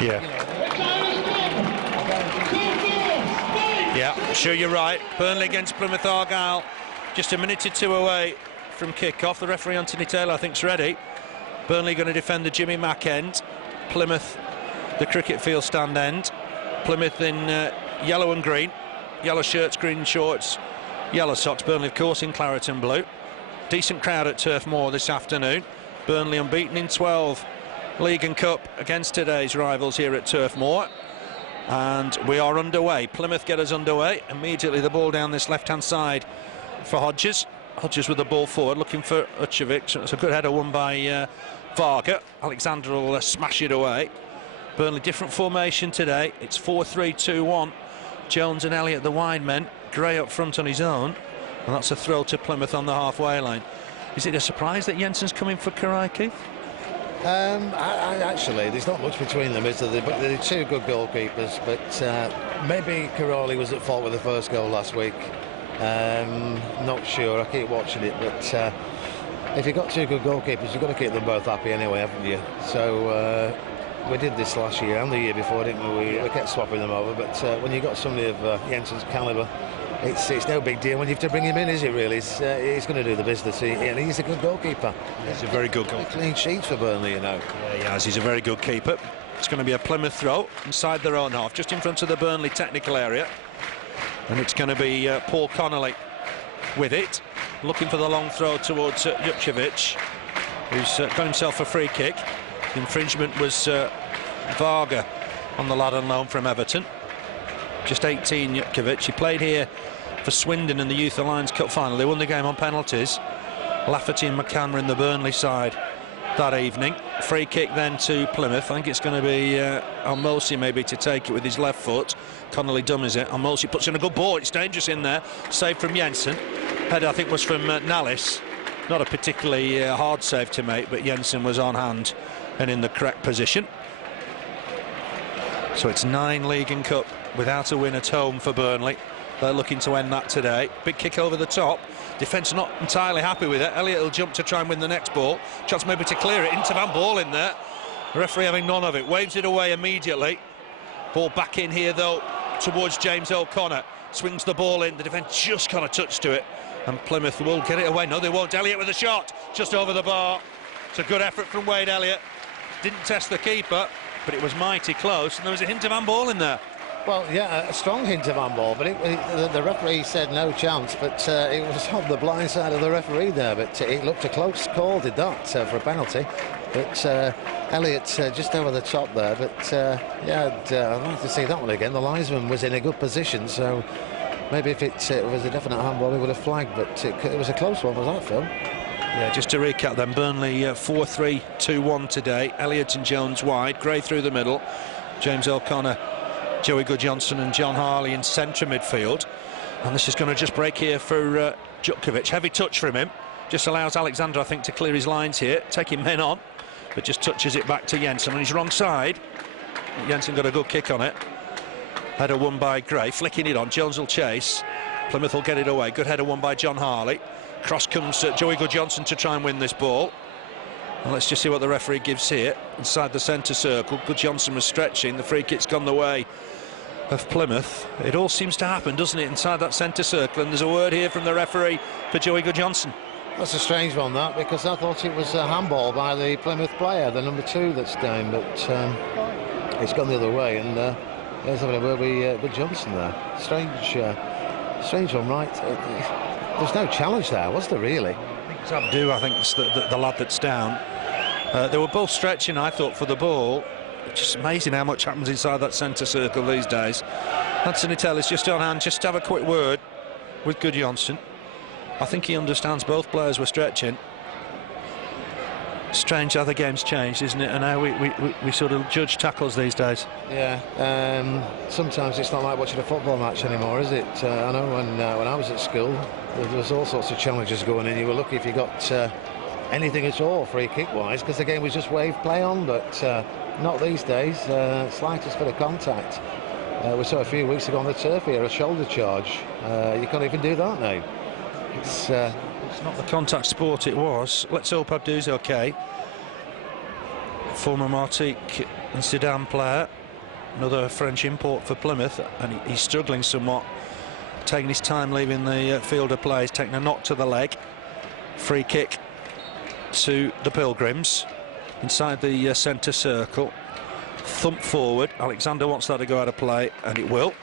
Yeah. Yeah, I'm sure you're right. Burnley against Plymouth Argyle. Just a minute or two away from kick-off. The referee, Anthony Taylor, I think, is ready. Burnley going to defend the Jimmy Mack end. Plymouth, the cricket field stand end. Plymouth in yellow and green. Yellow shirts, green shorts, yellow socks. Burnley, of course, in claret and blue. Decent crowd at Turf Moor this afternoon. Burnley unbeaten in 12 League and Cup against today's rivals here at Turf Moor. And we are underway. Plymouth get us underway. Immediately the ball down this left-hand side for Hodges. Hodges with the ball forward, looking for Uchovic. It's a good header won by Varga. Alexander will smash it away. Burnley different formation today. It's 4-3-2-1. Jones and Elliott the wide men. Gray up front on his own. And that's a throw to Plymouth on the halfway line. Is it a surprise that Jensen's coming for Király, Keith? Actually, there's not much between them, is there? But they're two good goalkeepers. But maybe Király was at fault with the first goal last week. Not sure. I keep watching it, but if you've got two good goalkeepers, you've got to keep them both happy anyway, haven't you? So we did this last year and the year before, didn't we? We kept swapping them over. But when you've got somebody of Jensen's calibre, it's no big deal when you have to bring him in, is it really? He's going to do the business, and he's a good goalkeeper. He's a very good goalkeeper. Clean sheets for Burnley, you know. Yeah, he has. He's a very good keeper. It's going to be a Plymouth throw inside their own half, just in front of the Burnley technical area. And it's going to be Paul Connolly with it, looking for the long throw towards Uchovic, who's got himself a free kick. The infringement was Varga on the lad on loan from Everton. Just 18, Uchovic. He played here for Swindon in the Youth Alliance Cup final. They won the game on penalties. Lafferty and McCann were in the Burnley side that evening. Free kick then to Plymouth. I think it's going to be Halmosi maybe to take it with his left foot. Connolly dummies it. Halmosi puts in a good ball. It's dangerous in there. Save from Jensen. Header, I think, was from Nalis. Not a particularly hard save to make, but Jensen was on hand and in the correct position. So it's 9 League and Cup without a win at home for Burnley. They're looking to end that today. Big kick over the top. Defence not entirely happy with it. Elliott will jump to try and win the next ball. Chance maybe to clear it. Into Van Ball in there. The referee having none of it. Waves it away immediately. Ball back in here, though, towards James O'Connor. Swings the ball in. The defence just kind of touched to it. And Plymouth will get it away. No, they won't. Elliott with a shot. Just over the bar. It's a good effort from Wade Elliott. Didn't test the keeper, but it was mighty close. And there was a hint of Van Ball in there. Well, yeah, a strong hint of handball, but the referee said no chance, but it was on the blind side of the referee there, but it looked a close call, did that, for a penalty. But Elliott just over the top there, but yeah, I'd like to see that one again. The linesman was in a good position, so maybe if it was a definite handball, he would have flagged, but it was a close one, was that, Phil? Yeah, just to recap then, Burnley 4-3-2-1 today. Elliott and Jones wide, Gray through the middle, James O'Connor, Joey Guðjónsson and John Harley in centre midfield. And this is going to just break here for Uchovic. Heavy touch from him. Just allows Alexander, I think, to clear his lines here. Taking men on, but just touches it back to Jensen on his wrong side. Jensen got a good kick on it. Header won by Gray. Flicking it on. Jones will chase. Plymouth will get it away. Good header won by John Harley. Cross comes Joey Guðjónsson to try and win this ball. And let's just see what the referee gives here. Inside the centre circle, Guðjónsson was stretching. The free kick's gone the way of Plymouth. It all seems to happen, doesn't it, inside that centre circle? And there's a word here from the referee for Joey Guðjónsson. That's a strange one, that, because I thought it was a handball by the Plymouth player, the number 2 that's down, but it's gone the other way, and there's having a word with Johnson there. Strange one, right? There's no challenge there, was there, really? It's Abdou, I think, it's the lad that's down. They were both stretching, I thought, for the ball. It's just amazing how much happens inside that centre circle these days. Anthony Taylor's just on hand, just to have a quick word with Guðjónsson. I think he understands both players were stretching. Strange how the game's changed, isn't it? And how we sort of judge tackles these days. Yeah, sometimes it's not like watching a football match anymore, is it? I know when I was at school, there was all sorts of challenges going in. You were lucky if you got anything at all, free kick wise, because the game was just wave play on, but not these days. Slightest bit of contact. We saw a few weeks ago on the turf here a shoulder charge. You can't even do that now. It's It's not the contact sport it was. Let's hope Abdou's okay. Former Martigues and Sedan player, another French import for Plymouth, and he's struggling somewhat, taking his time leaving the field of play. He's taking a knock to the leg. Free kick to the Pilgrims inside the centre circle. Thump forward. Alexander wants that to go out of play, and it will.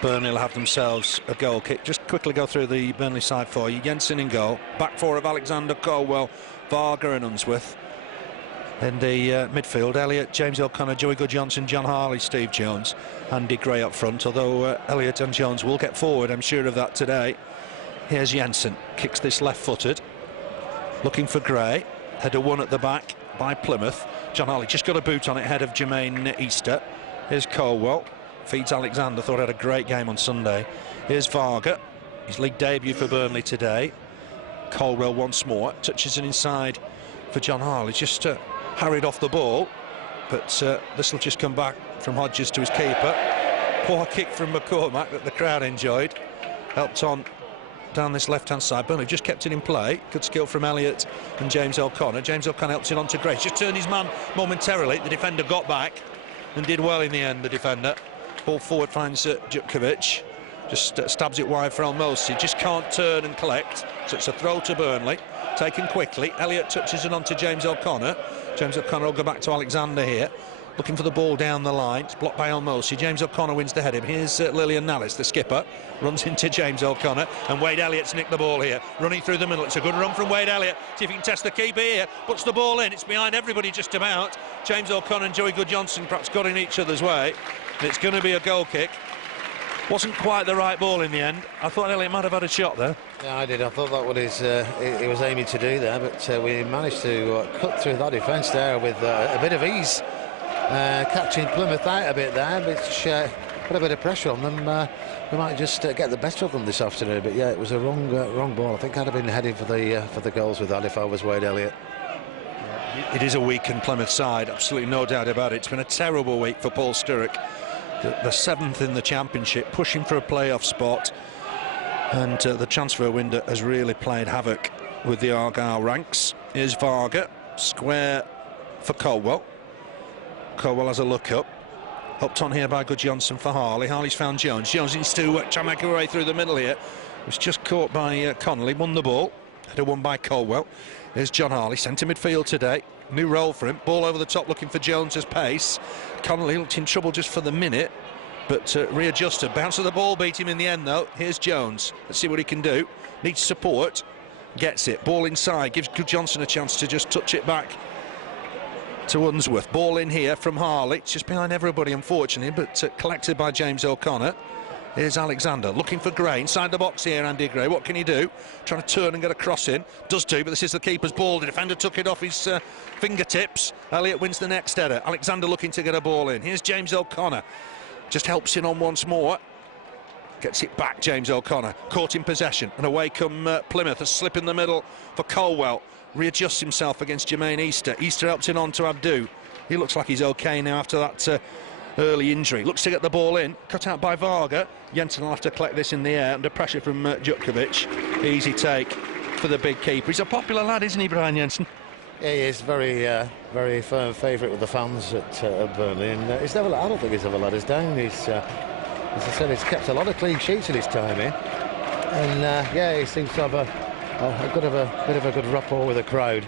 Burnley will have themselves a goal kick. Just quickly go through the Burnley side for you. Jensen in goal. Back four of Alexander, Caldwell, Varga and Unsworth. In the midfield, Elliott, James O'Connor, Joey Guðjónsson, John Harley, Steve Jones, Andy Gray up front. Although Elliott and Jones will get forward, I'm sure of that today. Here's Jensen, kicks this left-footed. Looking for Gray. Header one at the back by Plymouth. John Harley just got a boot on it ahead of Jermaine Easter. Here's Caldwell. Feeds Alexander, thought he had a great game on Sunday. Here's Varga, his league debut for Burnley today. Caldwell once more, touches it inside for John Harley, just harried off the ball, but this will just come back from Hodges to his keeper. Poor kick from McCormick that the crowd enjoyed, helped on down this left-hand side. Burnley just kept it in play. Good skill from Elliott and James O'Connor. James O'Connor helps it on to Gray, just turned his man momentarily. The defender got back and did well in the end, the defender. Ball forward finds Łukasz, just stabs it wide for Halmosi, just can't turn and collect, so it's a throw to Burnley, taken quickly. Elliott touches it on to James O'Connor. James O'Connor will go back to Alexander here, looking for the ball down the line. It's blocked by Halmosi. James O'Connor wins the header. Here's Lilian Nalis, the skipper, runs into James O'Connor, and Wade Elliott's nicked the ball here, running through the middle. It's a good run from Wade Elliott. See if he can test the keeper here. Puts the ball in. It's behind everybody just about. James O'Connor and Joey Guðjónsson perhaps got in each other's way. It's going to be a goal kick. Wasn't quite the right ball in the end. I thought Elliott might have had a shot there. Yeah, I did. I thought that what he was aiming to do there, but we managed to cut through that defence there with a bit of ease, catching Plymouth out a bit there, which put a bit of pressure on them. We might just get the better of them this afternoon. But yeah, it was a wrong ball. I think I'd have been heading for the goals with that if I was Wade Elliott. It is a weakened Plymouth side, absolutely no doubt about it. It's been a terrible week for Paul Sturrock. The seventh in the Championship, pushing for a playoff spot, and the transfer window has really played havoc with the Argyle ranks. Here's Varga, square for Caldwell. Caldwell has a look up, helped on here by Guðjónsson for Harley. Harley's found Jones. Jones needs to try and make her way through the middle here. Was just caught by Connolly, won the ball. Header won by Caldwell. Here's John Harley, centre midfield today. New role for him. Ball over the top, looking for Jones's pace. Connolly looked in trouble just for the minute, but readjusted. Bounce of the ball beat him in the end, though. Here's Jones. Let's see what he can do. Needs support. Gets it. Ball inside. Gives Guðjónsson a chance to just touch it back to Unsworth. Ball in here from Harley. It's just behind everybody, unfortunately, but collected by James O'Connor. Here's Alexander looking for Gray inside the box here. Andy Gray, what can he do? Trying to turn and get a cross in. Does do, but this is the keeper's ball. The defender took it off his fingertips. Elliott wins the next header. Alexander looking to get a ball in. Here's James O'Connor. Just helps in on once more. Gets it back, James O'Connor. Caught in possession. And away come Plymouth. A slip in the middle for Caldwell. Readjusts himself against Jermaine Easter. Easter helps in on to Abdou. He looks like he's okay now after that early injury. Looks to get the ball in. Cut out by Varga. Jensen will have to collect this in the air under pressure from Łukasz. Easy take for the big keeper. He's a popular lad, isn't he, Brian Jensen? Yeah, he is very firm favourite with the fans at Burnley, and he's never. I don't think he's ever let us down. He's, as I said, he's kept a lot of clean sheets in his time here, and yeah, he seems to have a bit of a good rapport with the crowd.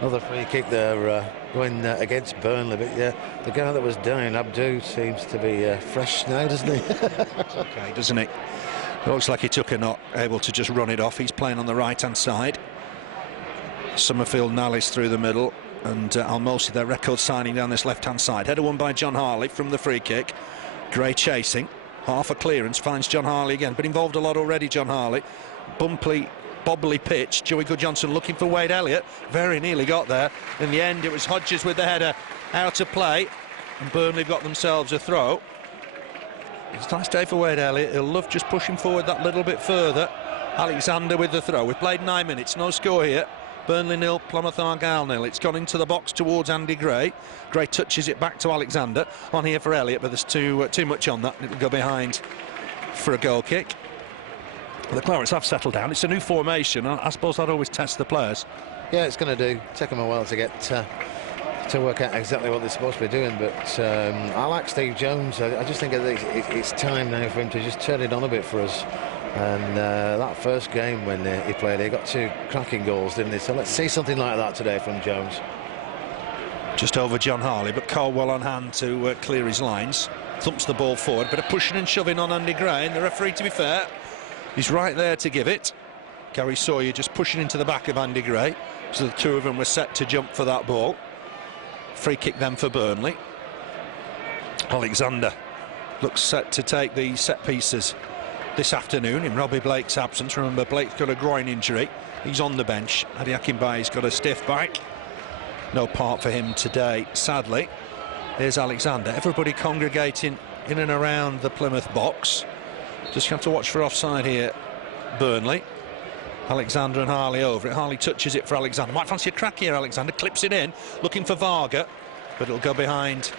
Another free kick there going against Burnley, but yeah, the guy that was down, Abdou, seems to be fresh now, doesn't he? It's okay, doesn't it? It looks like he took a knock, able to just run it off. He's playing on the right-hand side. Summerfield, Nalis through the middle, and Halmosi, their record signing down this left-hand side. Header won by John Harley from the free kick. Gray chasing, half a clearance, finds John Harley again, but involved a lot already, John Harley. Bumpy, bobbly pitch. Joey Guðjónsson looking for Wade Elliott. Very nearly got there. In the end, it was Hodges with the header out of play, and Burnley got themselves a throw. It's a nice day for Wade Elliott. He'll love just pushing forward that little bit further. Alexander with the throw. We've played 9 minutes, no score here. Burnley 0, Plymouth Argyle 0. It's gone into the box towards Andy Gray. Gray touches it back to Alexander. On here for Elliott, but there's too much on that. It'll go behind for a goal kick. The Clarets have settled down. It's a new formation. I suppose I'd always test the players. Yeah, it's going to take them a while to get to work out exactly what they're supposed to be doing. But I like Steve Jones. I just think it's time now for him to just turn it on a bit for us. And that first game when he played, he got 2 cracking goals, didn't he? So let's see something like that today from Jones. Just over John Harley, but Caldwell on hand to clear his lines. Thumps the ball forward, bit of pushing and shoving on Andy Gray, and the referee, to be fair, he's right there to give it. Gary Sawyer just pushing into the back of Andy Gray, so the two of them were set to jump for that ball. Free kick then for Burnley. Alexander looks set to take the set pieces this afternoon in Robbie Blake's absence. Remember, Blake's got a groin injury. He's on the bench. Adi Akinbaye's got a stiff back. No part for him today, sadly. Here's Alexander. Everybody congregating in and around the Plymouth box. Just have to watch for offside here, Burnley. Alexander and Harley over it. Harley touches it for Alexander. Might fancy a crack here, Alexander. Clips it in, looking for Varga, but it'll go behind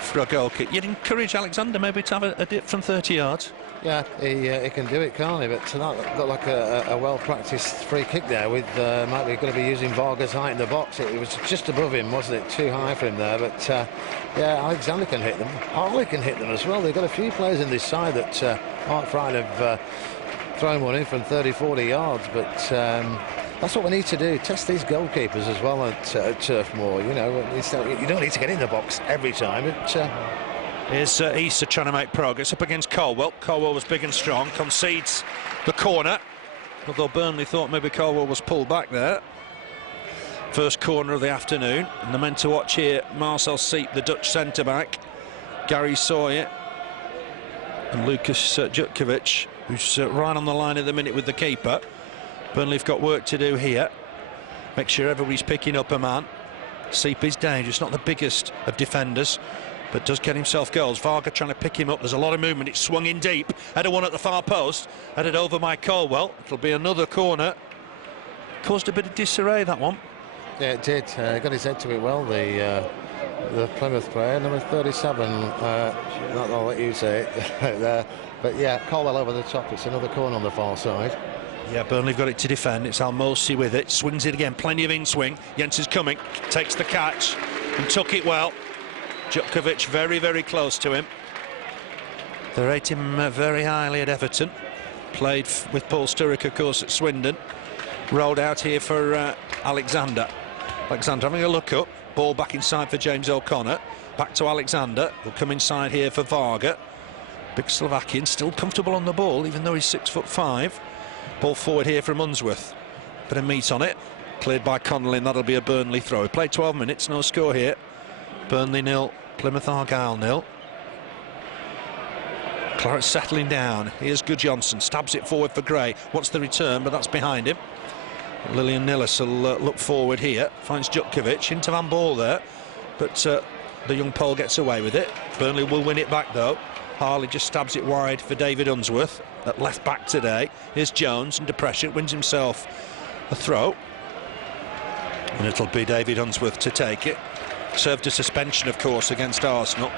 for a goal kick. You'd encourage Alexander maybe to have a dip from 30 yards. Yeah, he can do it, can't he? But that got like a well-practiced free kick there. With might be going to be using Varga's height in the box. It was just above him, wasn't it? Too high for him there. But yeah, Alexander can hit them. Harley can hit them as well. They've got a few players in this side that aren't frightened of throwing one in from 30-40 yards. But that's what we need to do. Test these goalkeepers as well at Turf Moor. You know, you don't need to get in the box every time. But here's Issa trying to make progress up against Caldwell. Caldwell was big and strong, concedes the corner, although Burnley thought maybe Caldwell was pulled back there. First corner of the afternoon, and the men to watch here: Marcel Seip, the Dutch centre-back, Gary Sawyer and Łukasz Jutkiewicz, who's right on the line at the minute with the keeper. Burnley have got work to do here. Make sure everybody's picking up a man. Seip is dangerous, not the biggest of defenders, but does get himself goals. Varga trying to pick him up. There's a lot of movement. It's swung in deep. Header one at the far post. Headed over by Caldwell. It'll be another corner. Caused a bit of disarray, that one. yeah, it did. Got his head to it well. The Plymouth player, number 37. I'll let you say it there. But yeah, Caldwell over the top. It's another corner on the far side. Yeah, Burnley have got it to defend. It's Halmosi with it. Swings it again. Plenty of in-swing. Jensen's coming. Takes the catch and took it well. Jutkiewicz very, very close to him. They rate him very highly at Everton. Played with Paul Sturrock, of course, at Swindon. Rolled out here for Alexander. Alexander having a look up. Ball back inside for James O'Connor. Back to Alexander. Will come inside here for Varga. Big Slovakian, still comfortable on the ball, even though he's 6'5". Ball forward here from Unsworth. Bit of meat on it. Cleared by Connolly, and that'll be a Burnley throw. He played 12 minutes, no score here. Burnley 0, Plymouth Argyle 0. Claret settling down. Here's Guðjónsson, stabs it forward for Gray. Wants the return, but that's behind him. Lilian Nalis will look forward here. Finds Jutkiewicz into Van Ball there, but the young Pole gets away with it. Burnley will win it back though. Harley just stabs it wide for David Unsworth at left back today. Here's Jones under pressure, wins himself a throw, and it'll be David Unsworth to take it. Served a suspension, of course, against Arsenal.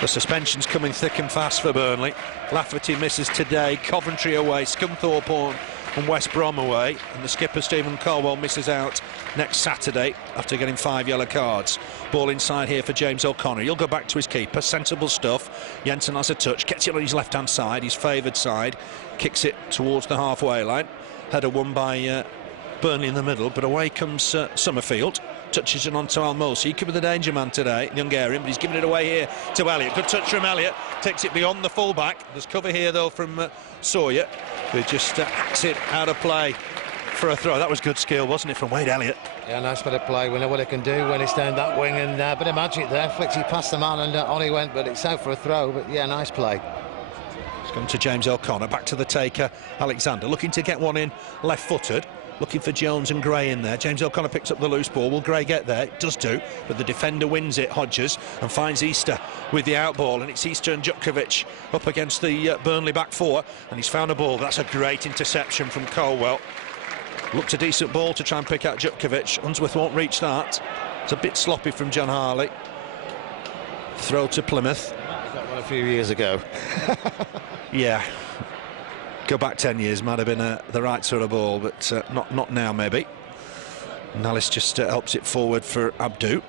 The suspension's coming thick and fast for Burnley. Lafferty misses today, Coventry away, Scunthorpe and West Brom away, and the skipper Stephen Caldwell misses out next Saturday after getting 5 yellow cards. Ball inside here for James O'Connor. He'll go back to his keeper. Sensible stuff. Jensen has a touch, gets it on his left hand side, his favoured side, kicks it towards the halfway line. Header won by Burnley in the middle, but away comes Summerfield. Touches it on to Halmosi. He could be the danger man today, the Hungarian, but he's giving it away here to Elliott. Good touch from Elliott. Takes it beyond the full-back. There's cover here, though, from Sawyer, who just hacks it out of play for a throw. That was good skill, wasn't it, from Wade Elliott? Yeah, nice bit of play. We know what he can do when he's down that wing, and a bit of magic there. Flicked it past the man, and on he went, but it's out for a throw. But yeah, nice play. It's gone to James O'Connor. Back to the taker, Alexander. Looking to get one in left-footed. Looking for Jones and Gray in there. James O'Connor picks up the loose ball. Will Gray get there? It does do, but the defender wins it, Hodges, and finds Easter with the out ball, and it's Easter and Jutkiewicz up against the Burnley back four, and he's found a ball. That's a great interception from Caldwell. Looked a decent ball to try and pick out Jutkiewicz. Unsworth won't reach that. It's a bit sloppy from John Harley. Throw to Plymouth. Got one a few years ago. Yeah. Go back 10 years, might have been the right sort of ball, but not now maybe. Nalis just helps it forward for Abdou.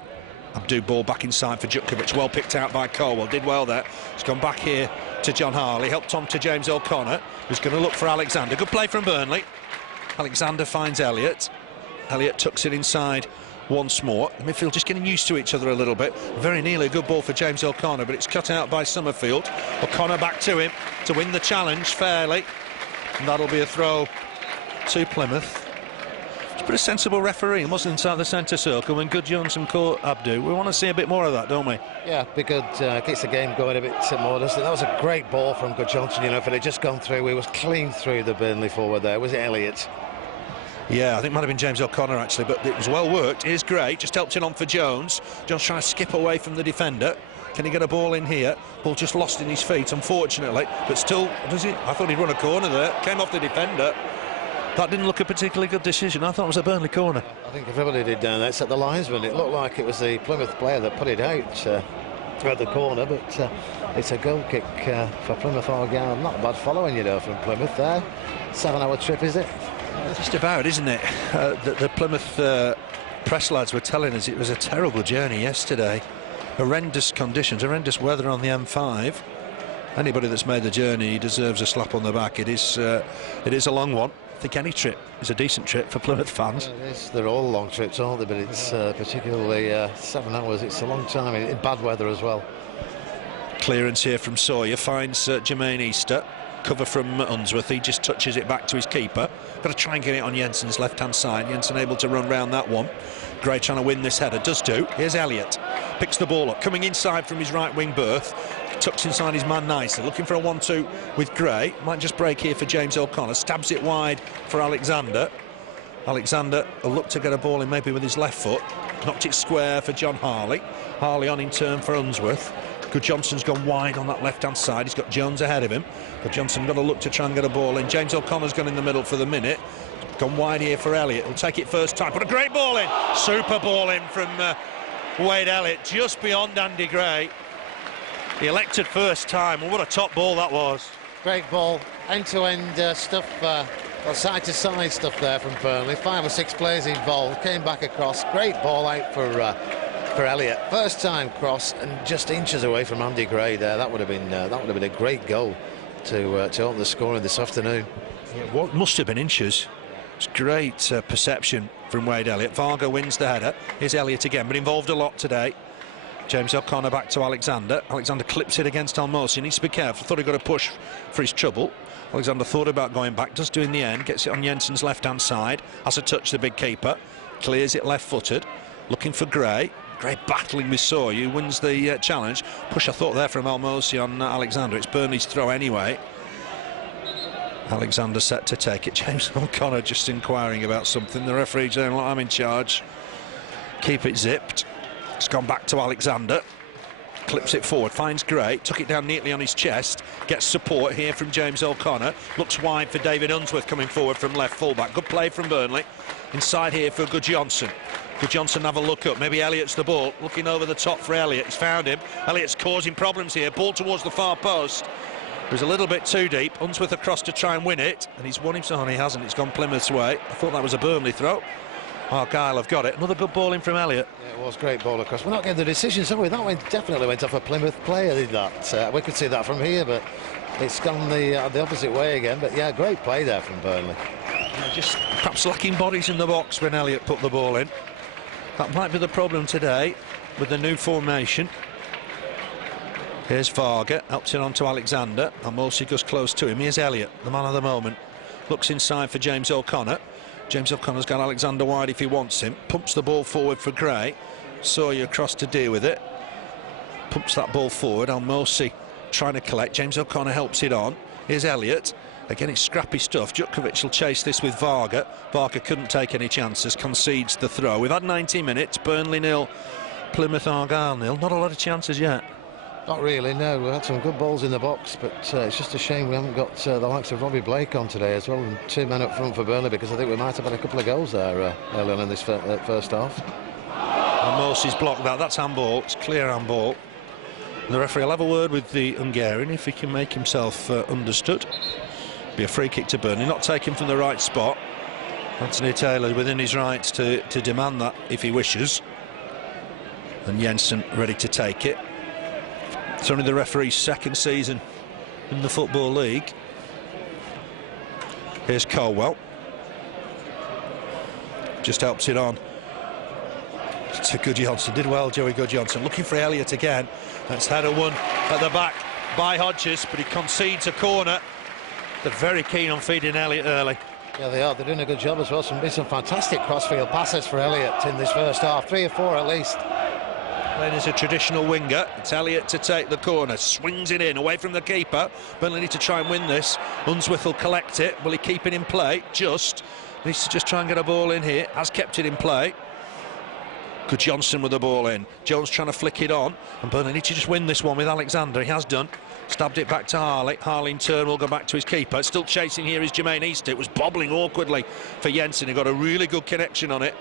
Abdou ball back inside for Jutkovic, well picked out by Caldwell, did well there. It's gone back here to John Harley, helped on to James O'Connor, who's going to look for Alexander. Good play from Burnley. Alexander finds Elliott. Elliott tucks it inside once more. The midfield just getting used to each other a little bit. Very nearly a good ball for James O'Connor, but it's cut out by Summerfield. O'Connor back to him to win the challenge fairly, and that'll be a throw to Plymouth. It's pretty sensible referee, wasn't inside the centre circle when Guðjónsson caught Abdou. We want to see a bit more of that, don't we? Yeah, because keeps the game going a bit more, doesn't it? That was a great ball from Guðjónsson, you know, if it had just gone through, he was clean through the Burnley forward there. Was it Elliott? Yeah, I think it might have been James O'Connor actually, but it was well worked. Here's Gray, just helped it on for Jones. Jones trying to skip away from the defender. Can he get a ball in here? Ball just lost in his feet, unfortunately, but still, does he? I thought he'd run a corner there, came off the defender. That didn't look a particularly good decision. I thought it was a Burnley corner. I think everybody did down there except the linesman. It looked like it was the Plymouth player that put it out at the corner, but it's a goal kick for Plymouth Argyle. Not bad following, you know, from Plymouth there. 7-hour trip, is it? Just about, isn't it? The Plymouth press lads were telling us it was a terrible journey yesterday. Horrendous conditions, horrendous weather on the M5. Anybody that's made the journey deserves a slap on the back. It is a long one. I think any trip is a decent trip for Plymouth fans. It is. They're all long trips, aren't they? But it's particularly 7 hours. It's a long time in bad weather as well. Clearance here from Sawyer finds Jermaine Easter. Cover from Unsworth. He just touches it back to his keeper. Got to try and get it on Jensen's left-hand side. Jensen able to run round that one. Gray trying to win this header. Does do. Here's Elliott. Picks the ball up. Coming inside from his right wing berth. Tucks inside his man nicely. Looking for a 1-2 with Gray. Might just break here for James O'Connor. Stabs it wide for Alexander. Alexander will look to get a ball in maybe with his left foot. Knocked it square for John Harley. Harley on in turn for Unsworth. Guðjónsson's gone wide on that left-hand side. He's got Jones ahead of him. Guðjónsson got to look to try and get a ball in. James O'Connor's gone in the middle for the minute. Gone wide here for Elliott. He'll take it first time. Put a great ball in. Super ball in from Wade Elliott, just beyond Andy Gray. The elected first time. Well, what a top ball that was. Great ball. End-to-end stuff, side-to-side stuff there from Burnley. 5 or 6 players involved. Came back across. Great ball out for Elliott. First time cross and just inches away from Andy Gray there. That would have been a great goal to open the scoring this afternoon. Yeah, what must have been inches. It's great perception from Wade Elliott. Varga wins the header. Here's Elliott again, but involved a lot today. James O'Connor back to Alexander. Alexander clips it against Halmosi. He needs to be careful. Thought he got a push for his trouble. Alexander thought about going back. Does do in the end. Gets it on Jensen's left-hand side. Has to touch the big keeper. Clears it left-footed. Looking for Gray. Gray battling with Sawyer, who wins the challenge. Push, I thought, there from Halmosi on Alexander. It's Burnley's throw anyway. Alexander set to take it. James O'Connor just inquiring about something. The referee saying, "Look, I'm in charge. Keep it zipped." It's gone back to Alexander. Clips it forward, finds Gray, took it down neatly on his chest, gets support here from James O'Connor, looks wide for David Unsworth coming forward from left fullback. Good play from Burnley. Inside here for Guðjónsson. Guðjónsson have a look up, maybe Elliott's the ball, looking over the top for Elliott. He's found him. Elliott's causing problems here, ball towards the far post. It was a little bit too deep. Unsworth across to try and win it, and he's won himself. He hasn't, it's gone Plymouth's way. I thought that was a Burnley throw. Argyle have got it. Another good ball in from Elliott. Yeah, it was great ball across. We're not getting the decisions, have we? That definitely went off a Plymouth player, did that. We could see that from here, but it's gone the opposite way again. But yeah, great play there from Burnley. Yeah, just perhaps lacking bodies in the box when Elliott put the ball in. That might be the problem today with the new formation. Here's Varga, helps it on to Alexander. Halmosi goes close to him. Here's Elliott, the man of the moment. Looks inside for James O'Connor. James O'Connor's got Alexander wide if he wants him. Pumps the ball forward for Gray. Sawyer across to deal with it. Pumps that ball forward. Halmosi trying to collect. James O'Connor helps it on. Here's Elliott. Again, it's scrappy stuff. Jutkovic will chase this with Varga. Varga couldn't take any chances. Concedes the throw. We've had 90 minutes. Burnley 0, Plymouth Argyle 0. Not a lot of chances yet. Not really, no. We had some good balls in the box, but it's just a shame we haven't got the likes of Robbie Blake on today as well, and 2 men up front for Burnley, because I think we might have had a couple of goals there early on in this first half. Halmosi's blocked that. That's handball. It's clear handball. And the referee will have a word with the Hungarian if he can make himself understood. Be a free kick to Burnley, not taken from the right spot. Anthony Taylor within his rights to demand that if he wishes. And Jensen ready to take it. It's only the referee's second season in the Football League. Here's Caldwell. Just helps it on to Guðjónsson. Did well, Joey Guðjónsson. Looking for Elliott again. That's header won at the back by Hodges, but he concedes a corner. They're very keen on feeding Elliott early. Yeah, they are. They're doing a good job as well. Some fantastic crossfield passes for Elliott in this first half. 3 or 4 at least. Playing as a traditional winger. It's Elliott to take the corner. Swings it in away from the keeper. Burnley need to try and win this. Unsworth will collect it. Will he keep it in play? Needs to just try and get a ball in here. Has kept it in play. Guðjónsson with the ball in. Jones trying to flick it on. And Burnley need to just win this one with Alexander. He has done. Stabbed it back to Harley. Harley in turn will go back to his keeper. Still chasing here is Jermaine Easter. It was bobbling awkwardly for Jensen. He got a really good connection on it.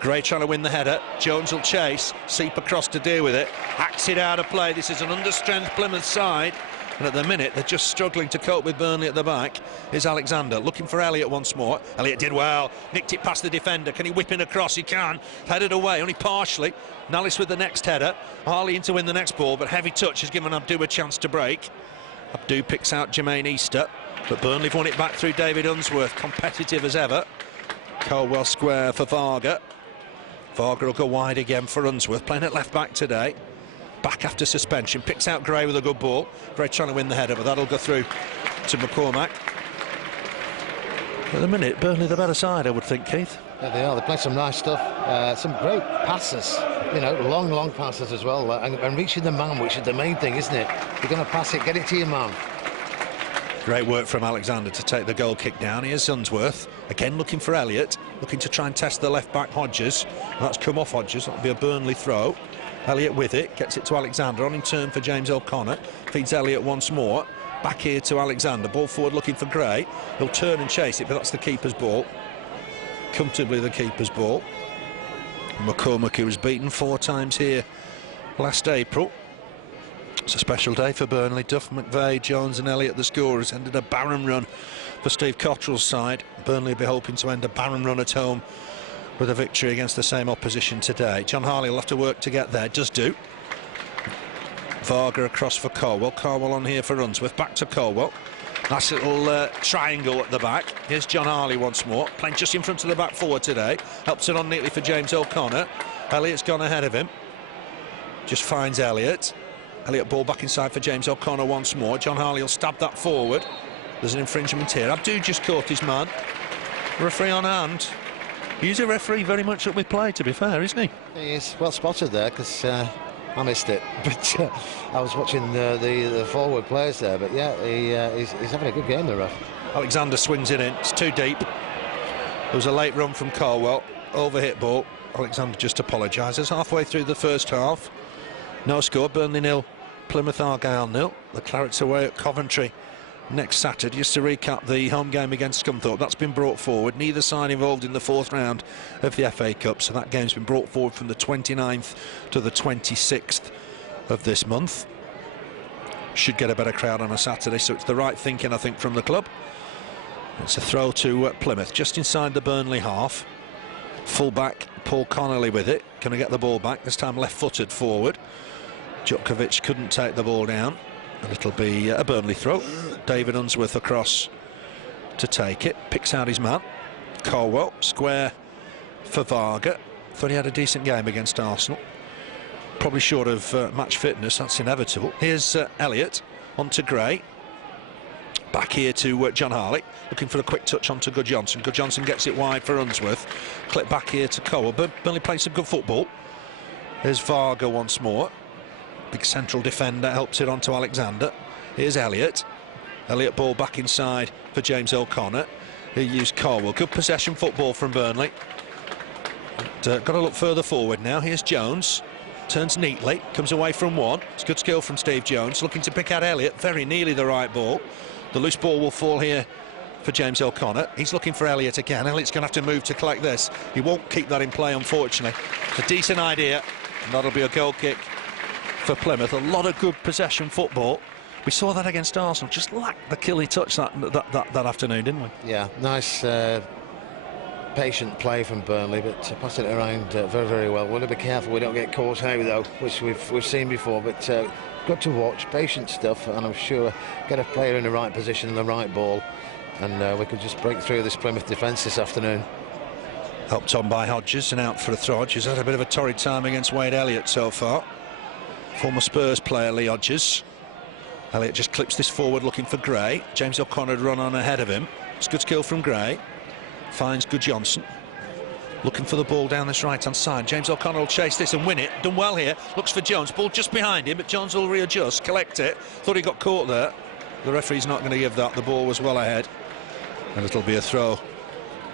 Gray trying to win the header. Jones will chase. Seip across to deal with it. Hacks it out of play. This is an understrength Plymouth side. And at the minute, they're just struggling to cope with Burnley at the back. Here's Alexander looking for Elliott once more. Elliott did well. Nicked it past the defender. Can he whip in across? He can. Headed away, only partially. Nalis with the next header. Harley in to win the next ball, but heavy touch has given Abdou a chance to break. Abdou picks out Jermaine Easter, but Burnley have won it back through David Unsworth. Competitive as ever. Caldwell square for Varga. Varga will go wide again for Unsworth, playing at left back today. Back after suspension, picks out Gray with a good ball. Gray trying to win the header, but that'll go through to McCormick. At the minute, Burnley the better side, I would think, Keith. Yeah, they are. They play some nice stuff. Some great passes, you know, long passes as well. And reaching the man, which is the main thing, isn't it? You're going to pass it, get it to your man. Great work from Alexander to take the goal kick down. Here's Unsworth, again looking for Elliott, looking to try and test the left back Hodges. And that's come off Hodges. That'll be a Burnley throw. Elliott with it, gets it to Alexander, on in turn for James O'Connor, feeds Elliott once more, back here to Alexander, ball forward looking for Gray. He'll turn and chase it, but that's the keeper's ball. Comfortably the keeper's ball. McCormick, who was beaten 4 times here last April. It's a special day for Burnley. Duff, McVeigh, Jones and Elliott, the scorers, ended a barren run for Steve Cottrell's side. Burnley will be hoping to end a barren run at home with a victory against the same opposition today. John Harley will have to work to get there, does do. Varga across for Caldwell. Caldwell on here for Unsworth, back to Caldwell. Nice little triangle at the back. Here's John Harley once more, playing just in front of the back 4 today. Helps it on neatly for James O'Connor. Elliott's gone ahead of him. Just finds Elliott. Elliott ball back inside for James O'Connor once more. John Harley will stab that forward. There's an infringement here. Abdou just caught his man. Referee on hand. He's a referee very much up with play, to be fair, isn't he? He is well spotted there, because I missed it. But I was watching the forward players there. But yeah, he's having a good game, the ref. Alexander swings it in. It's too deep. There was a late run from Caldwell. Overhit ball. Alexander just apologises. Halfway through the first half. No score. Burnley 0, Plymouth Argyle 0. The Clarets away at Coventry next Saturday. Just to recap the home game against Scunthorpe, that's been brought forward. Neither side involved in the 4th round of the FA Cup, so that game's been brought forward from the 29th to the 26th of this month. Should get a better crowd on a Saturday, so it's the right thinking, I think, from the club. It's a throw to Plymouth, just inside the Burnley half. Full-back Paul Connolly with it, going to get the ball back, this time left-footed forward. Djokovic couldn't take the ball down, and it'll be a Burnley throw. David Unsworth across to take it, picks out his man. Caldwell square for Varga. Thought he had a decent game against Arsenal, probably short of match fitness, that's inevitable. Here's Elliott onto Gray, back here to John Harley, looking for a quick touch onto Guðjónsson. Guðjónsson gets it wide for Unsworth, clip back here to Cole. Burnley plays some good football. Here's Varga once more, big central defender, helps it onto Alexander. Here's Elliott. Elliott ball back inside for James O'Connor. He used Caldwell. Good possession football from Burnley. Got to look further forward now. Here's Jones. Turns neatly. Comes away from one. It's good skill from Steve Jones. Looking to pick out Elliott. Very nearly the right ball. The loose ball will fall here for James O'Connor. He's looking for Elliott again. Elliott's going to have to move to collect this. He won't keep that in play, unfortunately. It's a decent idea. And that'll be a goal kick for Plymouth. A lot of good possession football. We saw that against Arsenal, just lacked the killy touch that afternoon, didn't we? Yeah, nice patient play from Burnley, but passing it around very, very well. We've got to be careful we don't get caught out though, which we've seen before, but good to watch, patient stuff, and I'm sure get a player in the right position and the right ball, and we could just break through this Plymouth defence this afternoon. Helped on by Hodges and out for a throw. Hodges had a bit of a torrid time against Wade Elliott so far. Former Spurs player Lee Hodges. Elliott just clips this forward looking for Gray. James O'Connor had run on ahead of him. It's good skill from Gray. Finds Guðjónsson. Looking for the ball down this right-hand side. James O'Connor will chase this and win it. Done well here. Looks for Jones. Ball just behind him, but Jones will readjust, collect it. Thought he got caught there. The referee's not going to give that. The ball was well ahead. And it'll be a throw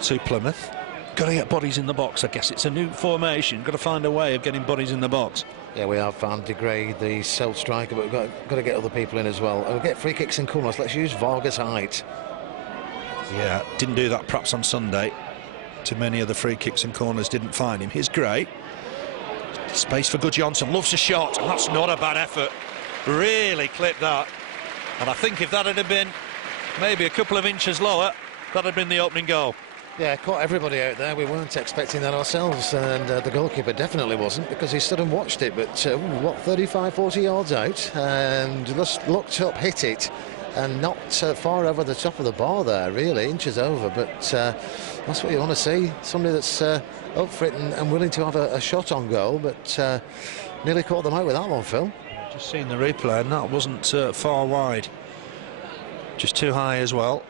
to Plymouth. Got to get bodies in the box, I guess. It's a new formation. Got to find a way of getting bodies in the box. Yeah, we have found Degrade, the self-striker, but we've got to get other people in as well. We'll get free kicks and corners. Let's use Varga's height. Yeah, didn't do that perhaps on Sunday. Too many of the free kicks and corners didn't find him. Here's Gray. Space for Guðjónsson. Loves a shot. And that's not a bad effort. Really clipped that. And I think if that had been maybe a couple of inches lower, that had been the opening goal. Yeah, caught everybody out there. We weren't expecting that ourselves, and the goalkeeper definitely wasn't, because he stood and watched it. But what, 35, 40 yards out, and just looked up, hit it, and not far over the top of the bar there, really, inches over. But that's what you want to see, somebody that's up for it and willing to have a shot on goal. But nearly caught them out with that one, Phil. Just seen the replay, and that wasn't far wide. Just too high as well.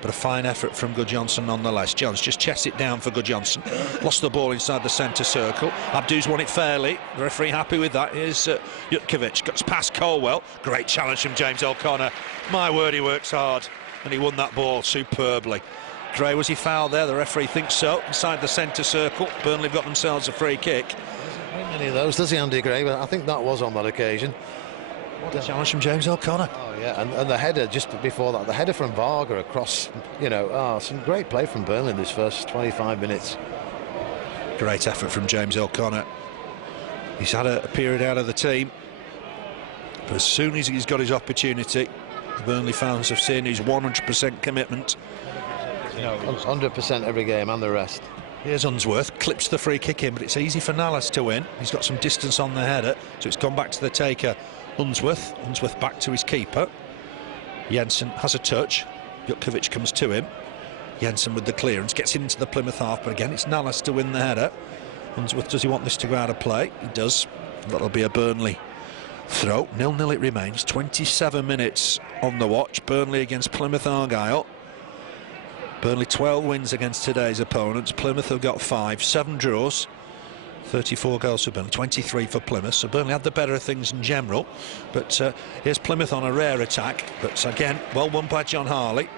But a fine effort from Guðjónsson nonetheless. Jones just chests it down for Guðjónsson. Lost the ball inside the centre circle. Abdou's won it fairly. The referee happy with that. Here's Łukasz. Got past Caldwell. Great challenge from James O'Connor. My word, he works hard. And he won that ball superbly. Gray, was he fouled there? The referee thinks so. Inside the centre circle. Burnley have got themselves a free kick. Not many of those, does he, Andy Gray? But I think that was on that occasion. What a challenge from James O'Connor. Oh yeah, and the header just before that, the header from Varga across, you know, some great play from Burnley in this first 25 minutes. Great effort from James O'Connor. He's had a period out of the team, but as soon as he's got his opportunity, the Burnley fans have seen his 100% commitment. 100% every game and the rest. Here's Unsworth, clips the free kick in, but it's easy for Nalis to win. He's got some distance on the header, so it's gone back to the taker. Unsworth back to his keeper. Jensen has a touch. Łukasz comes to him. Jensen with the clearance, gets into the Plymouth half, but again it's Nalis to win the header. Unsworth, does he want this to go out of play? He does. That'll be a Burnley throw. 0-0 it remains. 27 minutes on the watch. Burnley against Plymouth Argyle. Burnley 12 wins against today's opponents. Plymouth have got 5, 7 draws. 34 goals for Burnley, 23 for Plymouth, so Burnley had the better of things in general. But here's Plymouth on a rare attack, but again, well won by John Harley.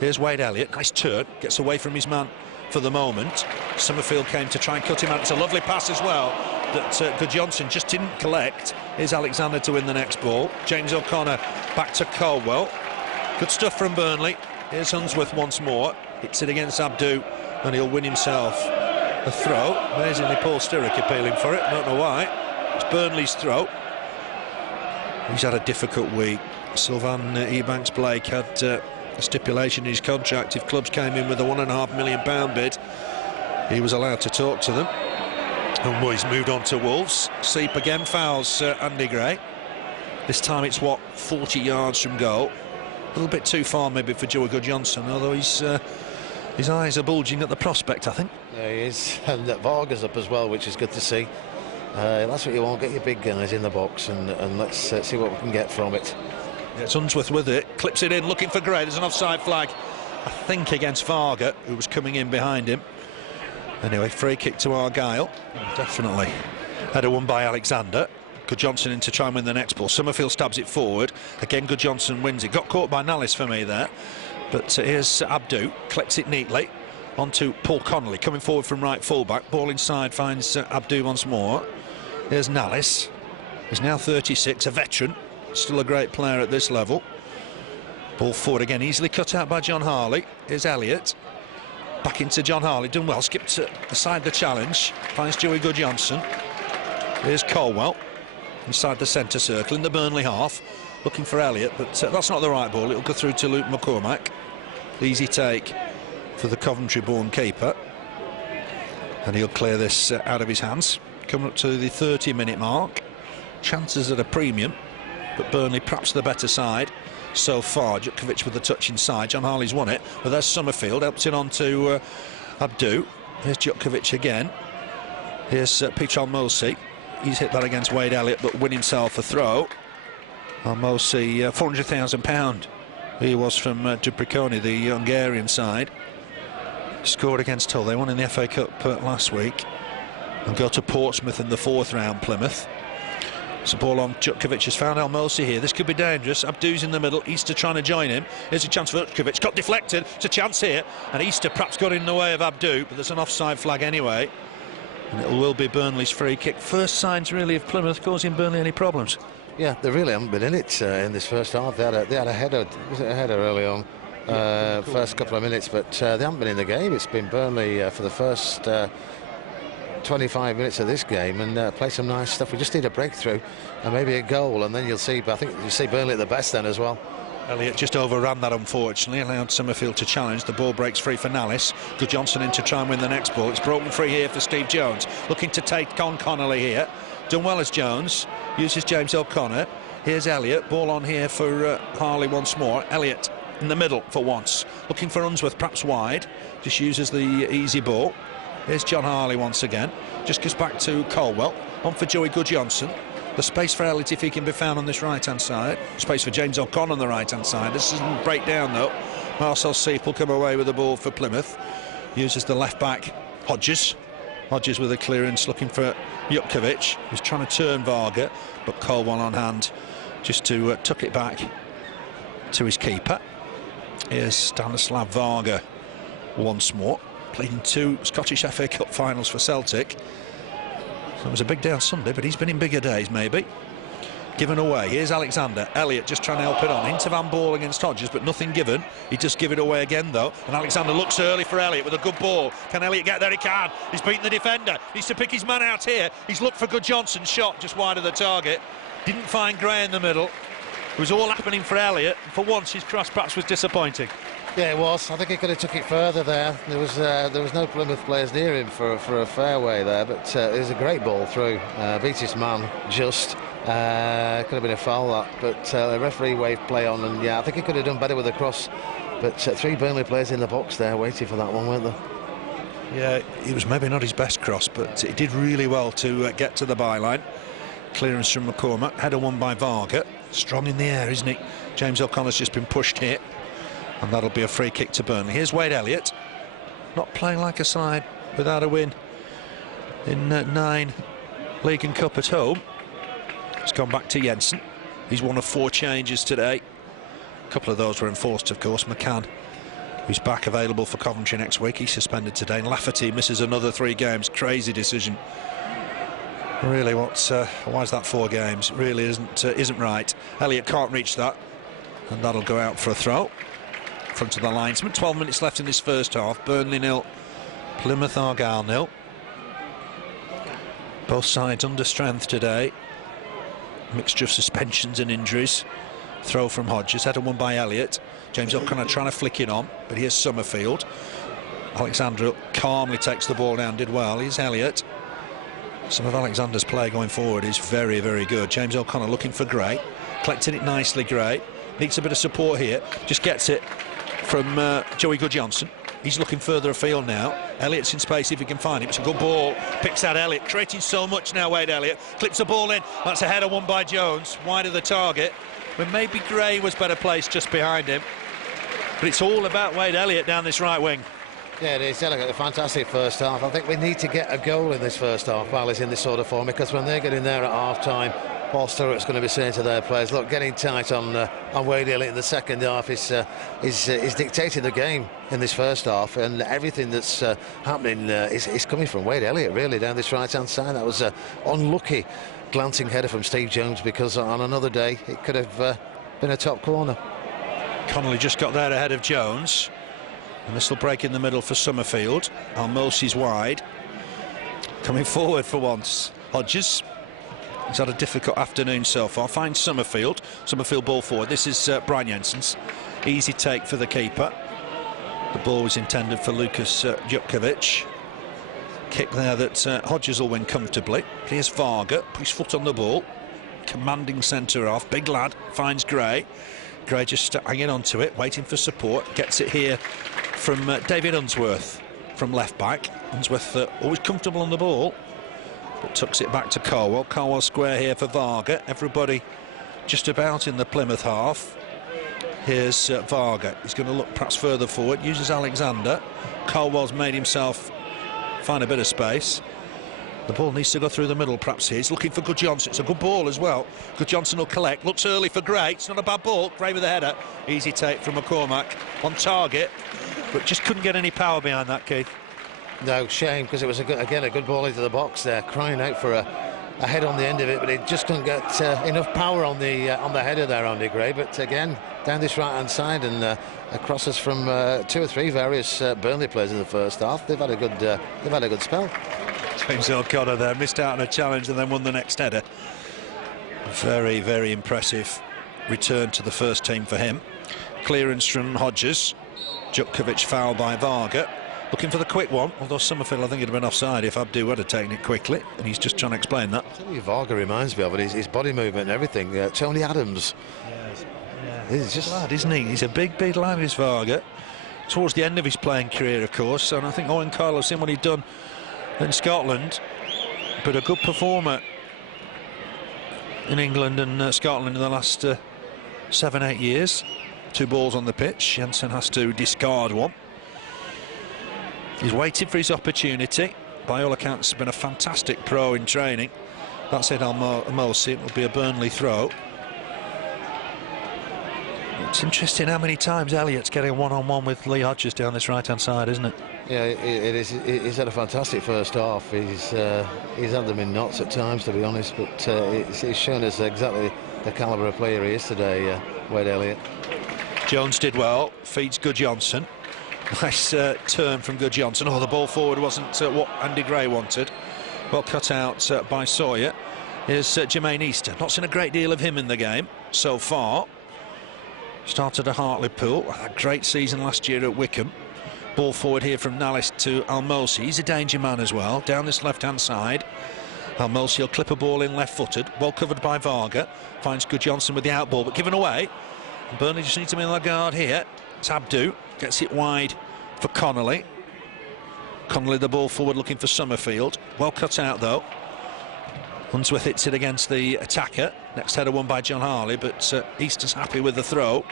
Here's Wade Elliott, nice turn, gets away from his man for the moment. Summerfield came to try and cut him out. It's a lovely pass as well that Guðjónsson just didn't collect. Here's Alexander to win the next ball. James O'Connor back to Caldwell. Good stuff from Burnley. Here's Unsworth once more, hits it against Abdou, and he'll win himself a throw. Amazingly, Paul Sturrock appealing for it. Don't know why. It's Burnley's throw. He's had a difficult week. Sylvain Ebanks-Blake had a stipulation in his contract. If clubs came in with a £1.5 million bid, he was allowed to talk to them. And he's moved on to Wolves. Seip again fouls Andy Gray. This time it's 40 yards from goal. A little bit too far maybe for Joe Guðjónsson, although his eyes are bulging at the prospect, I think. Yeah, he is, and Varga's up as well, which is good to see. That's what you want, get your big guys in the box, and let's see what we can get from it. Yeah, it's Unsworth with it, clips it in, looking for Gray. There's an offside flag, I think, against Varga, who was coming in behind him. Anyway, free kick to Argyle, definitely. Header won by Alexander. Guðjónsson in to try and win the next ball. Summerfield stabs it forward. Again, Guðjónsson wins it. Got caught by Nalis for me there. But here's Abdou, collects it neatly. Onto Paul Connolly, coming forward from right fullback. Ball inside, finds Abdou once more. Here's Nalis. He's now 36, a veteran. Still a great player at this level. Ball forward again, easily cut out by John Harley. Here's Elliott. Back into John Harley, done well, skipped aside the challenge. Finds Joey Guðjónsson. Here's Caldwell. Inside the centre circle in the Burnley half. looking for Elliott, but that's not the right ball. It'll go through to Luke McCormick. Easy take for the Coventry-born keeper, and he'll clear this out of his hands. Coming up to the 30-minute mark. Chances at a premium, but Burnley perhaps the better side so far. Djukovic with the touch inside. John Harley's won it, but there's Summerfield, helps it on to Abdou. Here's Djukovic again. Here's Péter Halmosi. He's hit that against Wade Elliott, but win himself a throw. Halmosi, £400,000 he was from Dubravka, the Hungarian side. Scored against Hull. They won in the FA Cup last week and go to Portsmouth in the 4th round, Plymouth. It's a ball on. Djukovic has found Halmosi here. This could be dangerous. Abdou's in the middle. Easter trying to join him. Here's a chance for Djukovic. Got deflected. It's a chance here. And Easter perhaps got in the way of Abdou, but there's an offside flag anyway. And it will be Burnley's free kick. First signs really of Plymouth causing Burnley any problems. Yeah, they really haven't been in it in this first half. They had a header. Was it a header early on? First couple of minutes, but they haven't been in the game. It's been Burnley for the first 25 minutes of this game, and play some nice stuff. We just need a breakthrough and maybe a goal, and then you'll see. But I think you'll see Burnley at the best then as well. Elliott just overran that, unfortunately, allowed Summerfield to challenge. The ball breaks free for Nalis. Guðjónsson in to try and win the next ball. It's broken free here for Steve Jones, looking to take on Connolly here. Done well as Jones, uses James O'Connor. Here's Elliott, ball on here for Harley once more. Elliott in the middle for once, looking for Unsworth, perhaps wide, just uses the easy ball. Here's John Harley once again, just goes back to Caldwell, on for Joey Guðjónsson. The space for Elliott if he can be found on this right-hand side. Space for James O'Connor on the right-hand side. This doesn't break down though. Marcel Seip will come away with the ball for Plymouth. Uses the left-back Hodges. Hodges with a clearance, looking for Djukovic, who's trying to turn Varga, but Caldwell on hand just to tuck it back to his keeper. Here's Stanislav Varga once more, played in 2 Scottish FA Cup finals for Celtic. So it was a big day on Sunday, but he's been in bigger days maybe. Given away. Here's Alexander. Elliott just trying to help it on. Intervan ball against Hodges, but nothing given. He just give it away again though, and Alexander looks early for Elliott with a good ball. Can Elliott get there? He can. He's beaten the defender. Needs to pick his man out here. He's looked for Guðjónsson, shot just wide of the target. Didn't find Gray in the middle. It was all happening for Elliott. For once his cross perhaps was disappointing. Yeah, it was. I think he could have took it further there. There was no Plymouth players near him for a fairway there, but it was a great ball through. Beat his man just. Could have been a foul that, but the referee waved play on, and yeah, I think he could have done better with the cross. But 3 Burnley players in the box there waiting for that one, weren't there? Yeah, it was maybe not his best cross, but he did really well to get to the byline. Clearance from McCormick. Header won by Varga. Strong in the air, isn't he? James O'Connor's just been pushed here, and that'll be a free kick to Burnley. Here's Wade Elliott, not playing like a side without a win in 9 League and Cup at home. It's gone back to Jensen. He's one of 4 changes today. A couple of those were enforced, of course. McCann, who's back available for Coventry next week, he's suspended today. And Lafferty misses another 3 games. Crazy decision. Really, why is that 4 games? Really isn't right. Elliott can't reach that, and that'll go out for a throw. Front of the linesman. 12 minutes left in this first half. Burnley 0, Plymouth Argyle 0. Both sides under strength today. Mixture of suspensions and injuries. Throw from Hodges, header won by Elliott. James O'Connor trying to flick it on, but here's Summerfield. Alexander calmly takes the ball down, did well. Here's Elliott. Some of Alexander's play going forward is very, very good. James O'Connor looking for Gray, collecting it nicely. Gray needs a bit of support here, just gets it from Joey Guðjónsson. He's looking further afield now. Elliott's in space if he can find him. It's a good ball. Picks out Elliott, creating so much now. Wade Elliott clips the ball in. That's a header won by Jones, wide of the target. When maybe Gray was better placed just behind him. But it's all about Wade Elliott down this right wing. Yeah, it is. Elliott, a fantastic first half. I think we need to get a goal in this first half while he's in this sort of form, because when they're getting there at half-time, Paul Sturrock's going to be saying to their players, look, getting tight on Wade Elliott in the second half is dictating the game in this first half, and everything that's happening is coming from Wade Elliott, really, down this right-hand side. That was an unlucky glancing header from Steve Jones, because on another day it could have been a top corner. Connolly just got there ahead of Jones, and this will break in the middle for Summerfield. Halmosi's wide, coming forward for once. Hodges He's had a difficult afternoon so far. Finds Summerfield. Summerfield ball forward. This is Brian Jensen's. Easy take for the keeper. The ball was intended for Łukasz Djukovic. Kick there that Hodges will win comfortably. Here's Varga. Put his foot on the ball. Commanding centre half. Big lad. Finds Gray. Gray just hanging on to it, waiting for support. Gets it here from David Unsworth from left back. Unsworth always comfortable on the ball, but tucks it back to Caldwell. Caldwell square here for Varga. Everybody just about in the Plymouth half. Here's Varga. He's going to look perhaps further forward. Uses Alexander. Caldwell's made himself find a bit of space. The ball needs to go through the middle, perhaps. He's looking for Guðjónsson. It's a good ball as well. Guðjónsson will collect. Looks early for Gray. It's not a bad ball. Gray with the header. Easy take from McCormick. On target, but just couldn't get any power behind that, Keith. No, shame, because it was, again, a good ball into the box there. Crying out for a head on the end of it, but he just couldn't get enough power on the header there, Andy Gray. But again, down this right-hand side and crosses from 2 or 3 various Burnley players in the first half. They've had a good spell. James O'Connor there missed out on a challenge and then won the next header. Very, very impressive return to the first team for him. Clearance from Hodges. Djukovic fouled by Varga. Looking for the quick one, although Summerfield, I think, he'd have been offside if Abdou had taken it quickly, and he's just trying to explain that. I tell you, Varga reminds me of it, his body movement and everything. Tony Adams. Yes. Yeah. He's just lad, isn't he? He's a big, big lad, is Varga. Towards the end of his playing career, of course, and I think Owen Coyle has seen what he'd done in Scotland, but a good performer in England and Scotland in the last 7-8 years. 2 balls on the pitch. Jensen has to discard one. He's waiting for his opportunity. By all accounts, has been a fantastic pro in training. That's it, Halmosi. It will be a Burnley throw. It's interesting how many times Elliott's getting one-on-one with Lee Hodges down this right-hand side, isn't it? Yeah, it is. He's had a fantastic first half. He's had them in knots at times, to be honest, but it's shown us exactly the calibre of player he is today, Wade Elliott. Jones did well, feeds Guðjónsson. Nice turn from Guðjónsson. Oh, the ball forward wasn't what Andy Gray wanted. Well cut out by Sawyer. Here's Jermaine Easter. Not seen a great deal of him in the game so far. Started a Hartlepool. Had a great season last year at Wycombe. Ball forward here from Nalis to Halmosi. He's a danger man as well. Down this left-hand side. Halmosi will clip a ball in left-footed. Well covered by Varga. Finds Guðjónsson with the out ball, but given away. Burnley just need to be on the guard here. It's Abdou. Gets it wide for Connolly. Connolly the ball forward looking for Summerfield. Well cut out though. Unsworth hits it against the attacker. Next header won by John Harley, but Easter's happy with the throw.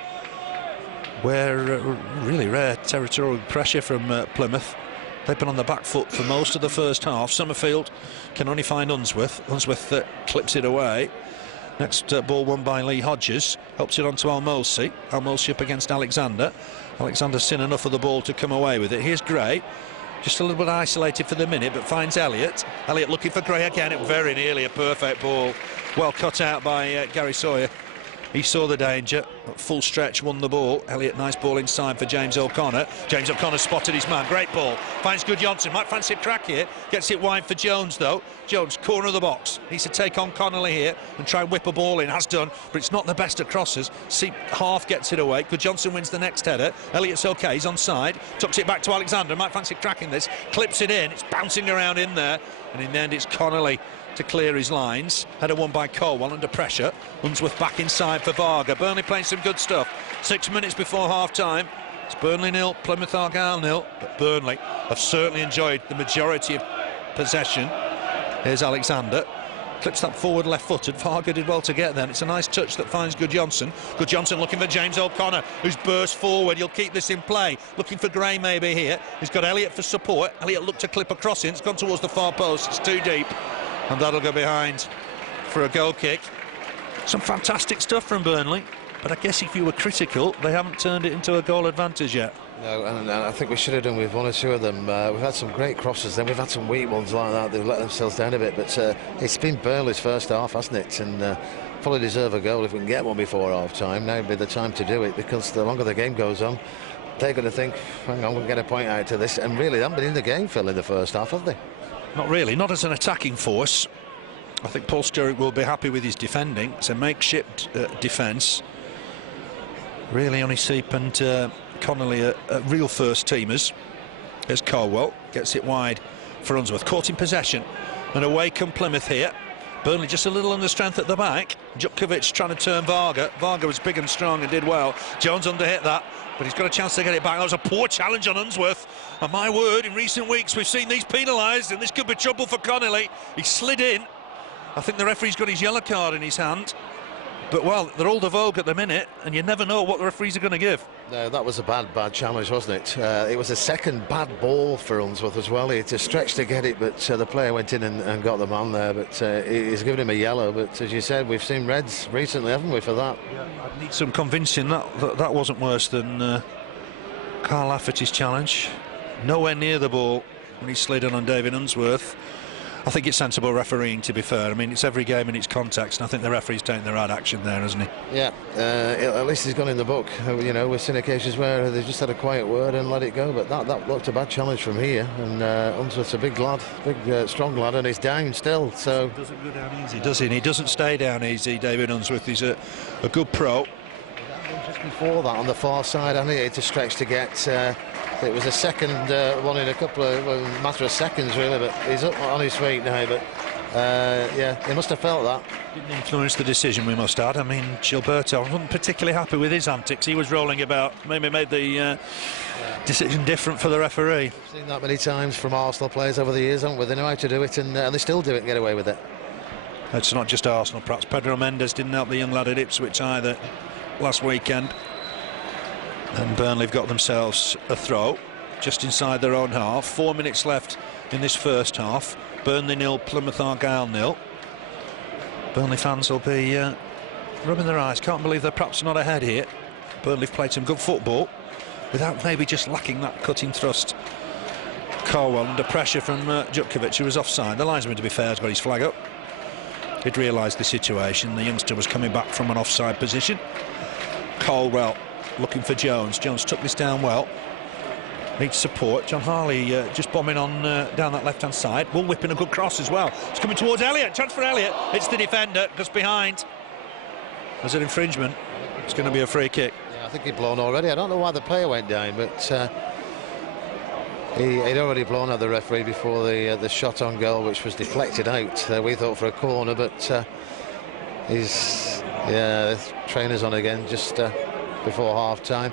Where really rare territorial pressure from Plymouth. They've been on the back foot for most of the first half. Summerfield can only find Unsworth. Unsworth clips it away. Next ball won by Lee Hodges. Helps it on to Halmosi. Halmosi up against Alexander. Alexander's seen enough of the ball to come away with it. Here's Gray. Just a little bit isolated for the minute, but finds Elliott. Elliott looking for Gray again. Very nearly a perfect ball. Well cut out by Gary Sawyer. He saw the danger. At full stretch, won the ball. Elliott, nice ball inside for James O'Connor. James O'Connor spotted his man. Great ball. Finds Guðjónsson. Might fancy a crack here. Gets it wide for Jones, though. Jones, corner of the box. Needs to take on Connolly here and try and whip a ball in. Has done, but it's not the best of crosses. Seip half gets it away. Guðjónsson wins the next header. Elliott's OK. He's onside. Tucks it back to Alexander. Might fancy cracking this. Clips it in. It's bouncing around in there. And in the end, it's Connolly to clear his lines. Header won by Caldwell under pressure. Unsworth back inside for Varga. Burnley playing some good stuff. 6 minutes before half-time. It's Burnley 0, Plymouth Argyle 0. But Burnley have certainly enjoyed the majority of possession. Here's Alexander. Clips that forward left-footed. Varga did well to get there. And it's a nice touch that finds Guðjónsson. Guðjónsson looking for James O'Connor, who's burst forward. He'll keep this in play. Looking for Gray maybe here. He's got Elliott for support. Elliott looked to clip a cross in. It's gone towards the far post. It's too deep. And that'll go behind for a goal kick. Some fantastic stuff from Burnley, but I guess if you were critical, they haven't turned it into a goal advantage yet. No, and I think we should have done with 1 or 2 of them. We've had some great crosses, then we've had some weak ones like that. They've let themselves down a bit, but it's been Burnley's first half, hasn't it? And fully deserve a goal if we can get one before half-time. Now would be the time to do it, because the longer the game goes on, they're going to think, hang on, we'll get a point out to this. And really, they haven't been in the game, Phil, in the first half, have they? Not really, not as an attacking force. I think Paul Sturrock will be happy with his defending. It's a makeshift defence. Really only Seip and Connolly are real first teamers. As Caldwell gets it wide for Unsworth. Caught in possession. And away come Plymouth here. Burnley just a little under strength at the back. Djukovic trying to turn Varga. Varga was big and strong and did well. Jones underhit that, but he's got a chance to get it back. That was a poor challenge on Unsworth. And my word, in recent weeks we've seen these penalised, and this could be trouble for Connolly. He slid in. I think the referee's got his yellow card in his hand. But, well, they're all the vogue at the minute, and you never know what the referees are going to give. No, that was a bad challenge, wasn't it? It was a second bad ball for Unsworth as well. He had to stretch to get it, but the player went in and got the man there. But he's given him a yellow. But, as you said, we've seen reds recently, haven't we, for that? Yeah, I'd need some convincing that wasn't worse than Carl Lafferty's challenge. Nowhere near the ball when he slid in on David Unsworth. I think it's sensible refereeing, to be fair. I mean, it's every game in its context, and I think the referee's taking the right action there, hasn't he? Yeah, at least he's gone in the book. You know, we've seen occasions where they just had a quiet word and let it go, but that looked a bad challenge from here. And Unsworth's a big lad, strong lad, and he's down still. So he doesn't go down easy, does he? And he doesn't stay down easy, David Unsworth. He's a good pro. Just before that, on the far side, I needed to stretch to get. It was a second one in a couple of matter of seconds, really, but he's up on his feet now. But yeah, he must have felt that. Didn't influence the decision, we must add. I mean, Gilberto wasn't particularly happy with his antics. He was rolling about, maybe made the decision different for the referee. I've seen that many times from Arsenal players over the years, haven't we? They know how to do it, and they still do it and get away with it. It's not just Arsenal, perhaps. Pedro Mendes didn't help the young lad at Ipswich either last weekend. And Burnley have got themselves a throw just inside their own half. 4 minutes left in this first half. Burnley 0, Plymouth Argyle 0. Burnley fans will be rubbing their eyes. Can't believe they're perhaps not ahead here. Burnley have played some good football without maybe just lacking that cutting thrust. Caldwell under pressure from Djukovic, who was offside. The linesman, to be fair, has got his flag up. He'd realised the situation. The youngster was coming back from an offside position. Caldwell looking for Jones. Jones took this down well. Needs support. John Harley just bombing on down that left-hand side. Will whipping a good cross as well. It's coming towards Elliott. Chance for Elliott. It's the defender just behind. There's an infringement. It's going to be a free kick. Yeah, I think he'd blown already. I don't know why the player went down, but he'd already blown at the referee before the shot on goal, which was deflected out. We thought for a corner, but the trainer's on again just before half-time.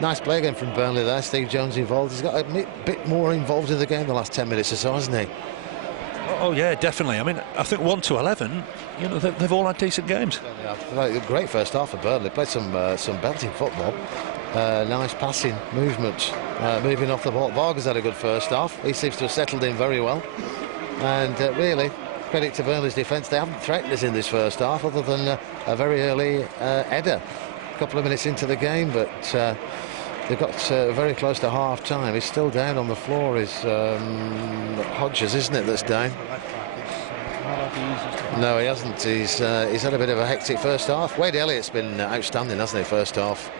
Nice play again from Burnley there. Steve Jones involved. He's got a bit more involved in the game the last 10 minutes or so, hasn't he? Oh yeah, definitely. I mean, I think 1 to 11, you know, they've all had decent games. Yeah, great first half for Burnley. Played some belting football. Nice passing movement, moving off the ball. Varga's had a good first half. He seems to have settled in very well. And really, credit to Burnley's defence. They haven't threatened us in this first half, other than a very early header. A couple of minutes into the game, but they've got very close to half-time. He's still down on the floor. Is Hodges, isn't it, that's down? No, he hasn't. He's had a bit of a hectic first half. Wade Elliott's been outstanding, hasn't he, first half?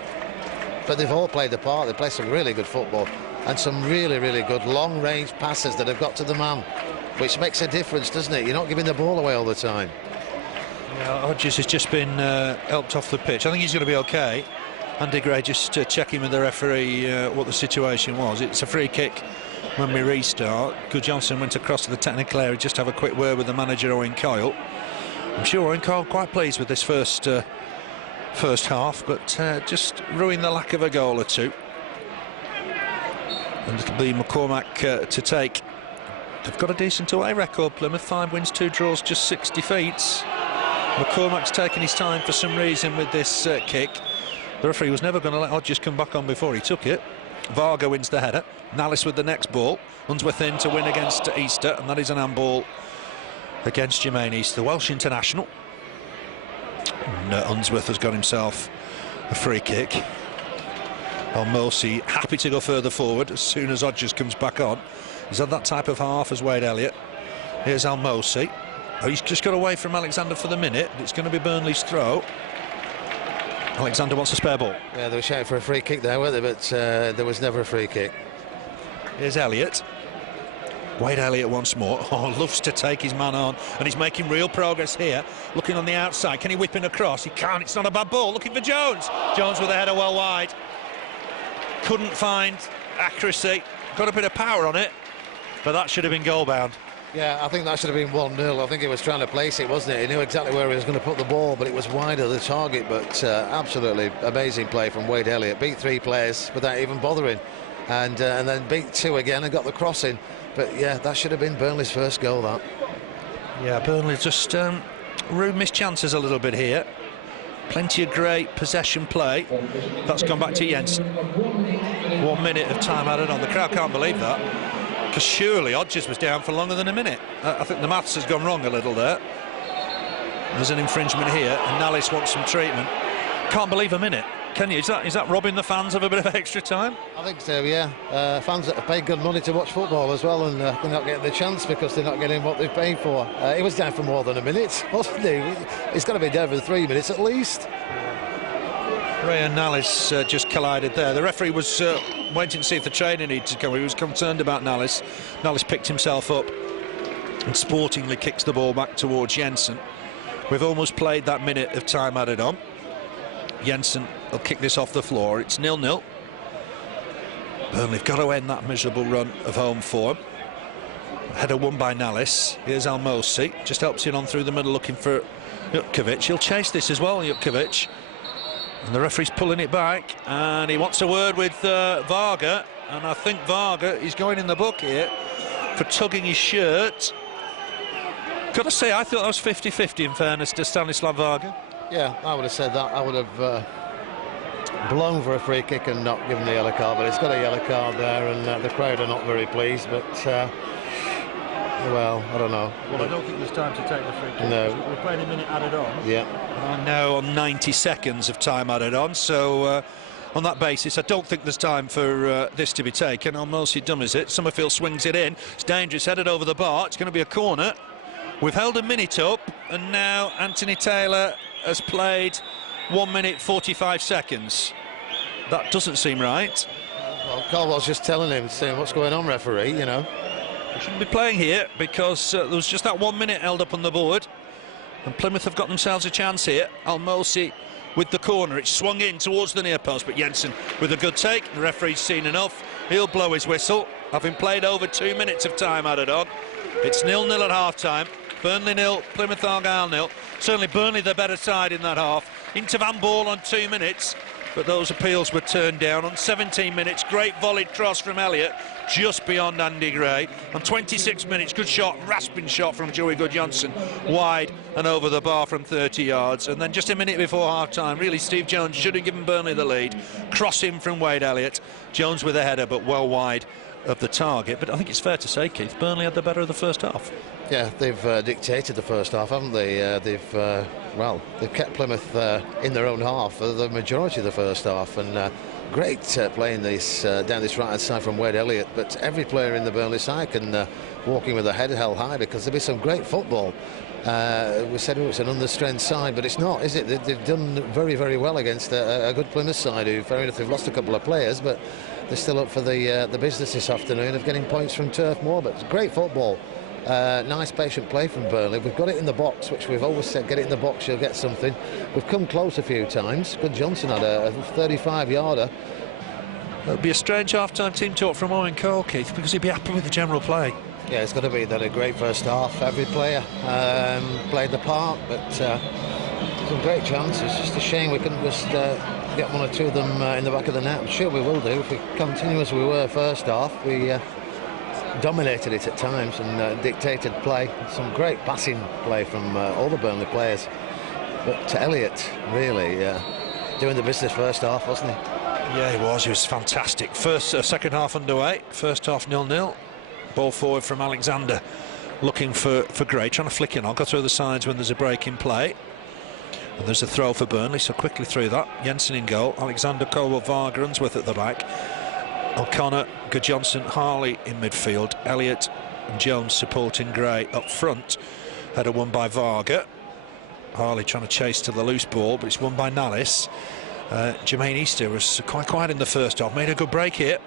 But they've all played the part. They play some really good football and some really, really good long-range passes that have got to the man, which makes a difference, doesn't it? You're not giving the ball away all the time. Yeah, Hodges has just been helped off the pitch. I think he's going to be okay. Andy Gray just checking with the referee what the situation was. It's a free kick when we restart. Guðjónsson went across to the technical area just to have a quick word with the manager, Owen Coyle. I'm sure Owen Coyle quite pleased with this first half, but just ruined the lack of a goal or two. And it'll be McCormick to take. They've got a decent away record, Plymouth. 5 wins, 2 draws, just 6 defeats. McCormick's taken his time for some reason with this kick. The referee was never going to let Hodges come back on before he took it. Varga wins the header. Nalis with the next ball. Unsworth in to win against Easter, and that is an handball against Jermaine Easter, the Welsh international. And Unsworth has got himself a free kick. Halmosi happy to go further forward as soon as Hodges comes back on. He's had that type of half as Wade Elliott. Here's Halmosi. Oh, he's just got away from Alexander for the minute. It's going to be Burnley's throw. Alexander wants a spare ball. Yeah, they were shouting for a free kick there, weren't they? But there was never a free kick. Here's Elliott. Wade Elliott once more. Oh, loves to take his man on, and he's making real progress here. Looking on the outside, can he whip in across? He can't, it's not a bad ball. Looking for Jones. Jones with a header well wide. Couldn't find accuracy. Got a bit of power on it, but that should have been goal bound. Yeah, I think that should have been 1-0. I think he was trying to place it, wasn't it? He knew exactly where he was going to put the ball, but it was wide of the target. But absolutely amazing play from Wade Elliott. Beat 3 players without even bothering, and then beat 2 again and got the crossing. But yeah, that should have been Burnley's first goal, that. Yeah, Burnley just missed chances a little bit here. Plenty of great possession play. That's gone back to Jensen. 1 minute of time added on. The crowd can't believe that, because surely Hodges was down for longer than a minute. I think the maths has gone wrong a little there. There's an infringement here, and Nalis wants some treatment. Can't believe a minute, can you? Is that robbing the fans of a bit of extra time? I think so, yeah. Fans that have paid good money to watch football as well, and they're not getting the chance because they're not getting what they've paid for. He was down for more than a minute, wasn't he? He's got to be down for 3 minutes at least. Ray and Nalis just collided there. The referee was waiting to see if the trainer needed to come. He was concerned about Nalis. Nalis picked himself up and sportingly kicks the ball back towards Jensen. We've almost played that minute of time added on. Jensen will kick this off the floor. It's 0-0. Burnley have got to end that miserable run of home form. Header won by Nalis. Here's Halmosi. Just helps it on through the middle, looking for Łukasz. He'll chase this as well, Łukasz. And the referee's pulling it back, and he wants a word with Varga, and I think Varga is going in the book here for tugging his shirt. Got to say, I thought that was 50-50 in fairness to Stanislav Varga. Yeah, I would have said that. I would have blown for a free kick and not given the yellow card, but it's got a yellow card there, and the crowd are not very pleased, but well, I don't know. Well, I don't think there's time to take the free kick. No. We're playing a minute added on. Yeah. And now on 90 seconds of time added on, so on that basis I don't think there's time for this to be taken. Halmosi dummies it. Summerfield swings it in. It's dangerous, headed over the bar. It's going to be a corner. We've held a minute up, and now Anthony Taylor has played 1 minute 45 seconds. That doesn't seem right. Well, Caldwell's just telling him, saying, what's going on, referee, you know. We shouldn't be playing here, because there was just that 1 minute held up on the board, and Plymouth have got themselves a chance here. Halmosi with the corner. It's swung in towards the near post, but Jensen with a good take. The referee's seen enough. He'll blow his whistle. Having played over 2 minutes of time added on. It's 0-0 at half-time. Burnley 0, Plymouth Argyle 0. Certainly Burnley the better side in that half. Into Van Ball on 2 minutes, but those appeals were turned down. On 17 minutes, great volleyed cross from Elliott, just beyond Andy Gray. On 26 minutes, good shot, rasping shot from Joey Guðjónsson, wide and over the bar from 30 yards. And then just a minute before half-time, really, Steve Jones should have given Burnley the lead. Crossing from Wade Elliott. Jones with a header, but well wide of the target. But I think it's fair to say, Keith, Burnley had the better of the first half. Yeah, they've dictated the first half, haven't they? They've kept Plymouth in their own half for the majority of the first half, and great playing this down this right-hand side from Wade Elliott. But every player in the Burnley side can walk in with a head held high, because there'll be some great football. We said it's an understrength side, but it's not, is it? They've done very, very well against a good Plymouth side, who, fair enough, they've lost a couple of players, but they're still up for the business this afternoon of getting points from Turf Moor. But it's great football. Nice patient play from Burnley. We've got it in the box, which we've always said, get it in the box, you'll get something. We've come close a few times. Guðjónsson had a 35-yarder. It'll be a strange half-time team talk from Owen Coyle, Keith, because he'd be happy with the general play. Yeah, it's got to be that a great first half. Every player played the part, but some great chances. It's just a shame we couldn't just get one or two of them in the back of the net. I'm sure we will do. If we continue as we were first half, we dominated it at times and dictated play. Some great passing play from all the Burnley players. But Elliott really doing the business first half, wasn't he? Yeah, he was. He was fantastic. Second half underway. First half 0-0. Ball forward from Alexander, looking for Gray, trying to flick in. I'll go through the sides when there's a break in play. And there's a throw for Burnley, so quickly through that. Jensen in goal. Alexander, Caldwell, Varga, Unsworth at the back. O'Connor, Guðjónsson, Harley in midfield. Elliott and Jones supporting Gray up front. Header won by Varga. Harley trying to chase to the loose ball, but it's won by Nalis. Jermaine Easter was quite quiet in the first half. Made a good break here.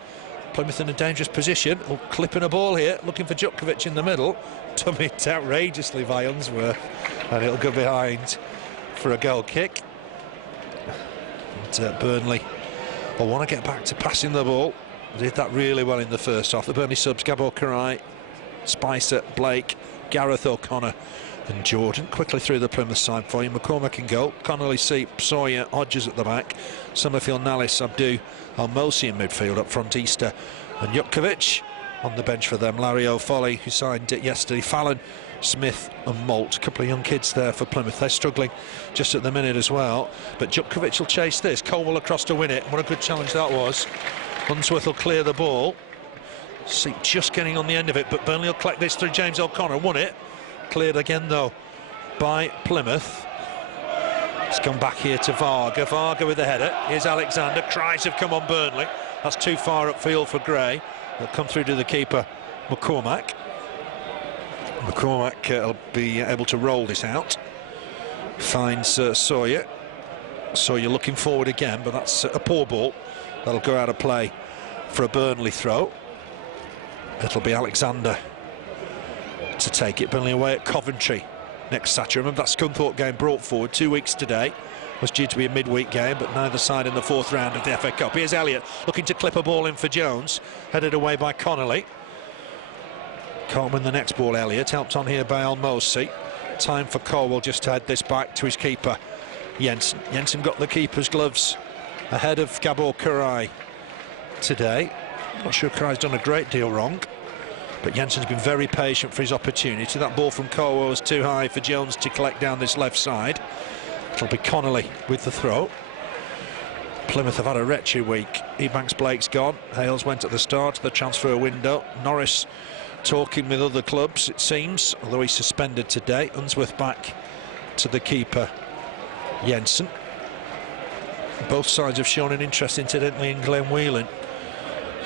Plymouth in a dangerous position. Oh, clipping a ball here, looking for Djukovic in the middle. Dummied outrageously by Unsworth, and it'll go behind for a goal kick. And Burnley will want to get back to passing the ball. They did that really well in the first half. The Burnley subs: Gábor, Király, Spicer, Blake, Garreth, O'Connor and Jordan. Quickly through the Plymouth side for you. McCormick in goal, Connolly, Seip, Sawyer, Hodges at the back, Summerfield, Nalis, Abdou, Halmosi in midfield. Up front, Easter and Djukovic. On the bench for them, Larry O'Foley, who signed it yesterday, Fallon, Smith and Malt. A couple of young kids there for Plymouth. They're struggling just at the minute as well, but Djukovic will chase this. Caldwell across to win it. What a good challenge that was. Unsworth will clear the ball. See, just getting on the end of it, but Burnley will collect this through James O'Connor. Won it. Cleared again though by Plymouth. It's gone back here to Varga. Varga with the header. Here's Alexander. Cries have come on Burnley. That's too far upfield for Gray. They'll come through to the keeper, McCormick. McCormick will be able to roll this out. Finds Sawyer. Sawyer looking forward again, but that's a poor ball. That'll go out of play for a Burnley throw. It'll be Alexander to take it. Burnley away at Coventry next Saturday. Remember that Scunthorpe game brought forward 2 weeks today. Was due to be a midweek game, but neither side in the fourth round of the FA Cup. Here's Elliott looking to clip a ball in for Jones, headed away by Connolly. Can't win the next ball, Elliott, helped on here by Halmosi. Time for Caldwell just to head this back to his keeper, Jensen. Jensen got the keeper's gloves ahead of Gábor Király today. Not sure Kirai's done a great deal wrong, but Jensen's been very patient for his opportunity. That ball from Caldwell was too high for Jones to collect down this left side. It'll be Connolly with the throw. Plymouth have had a wretched week. Ebanks Blake's gone. Hales went at the start of the transfer window. Norris talking with other clubs, it seems, although he's suspended today. Unsworth back to the keeper, Jensen. Both sides have shown an interest, incidentally, in Glenn Whelan.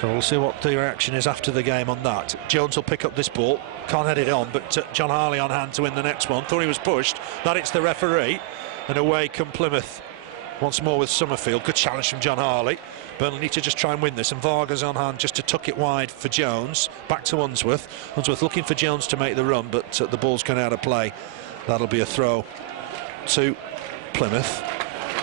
So we'll see what the reaction is after the game on that. Jones will pick up this ball. Can't head it on, but John Harley on hand to win the next one. Thought he was pushed. That it's the referee. And away come Plymouth once more with Summerfield. Good challenge from John Harley. Burnley need to just try and win this, and Varga's on hand just to tuck it wide for Jones. Back to Unsworth. Unsworth looking for Jones to make the run, but the ball's gone out of play. That'll be a throw to Plymouth.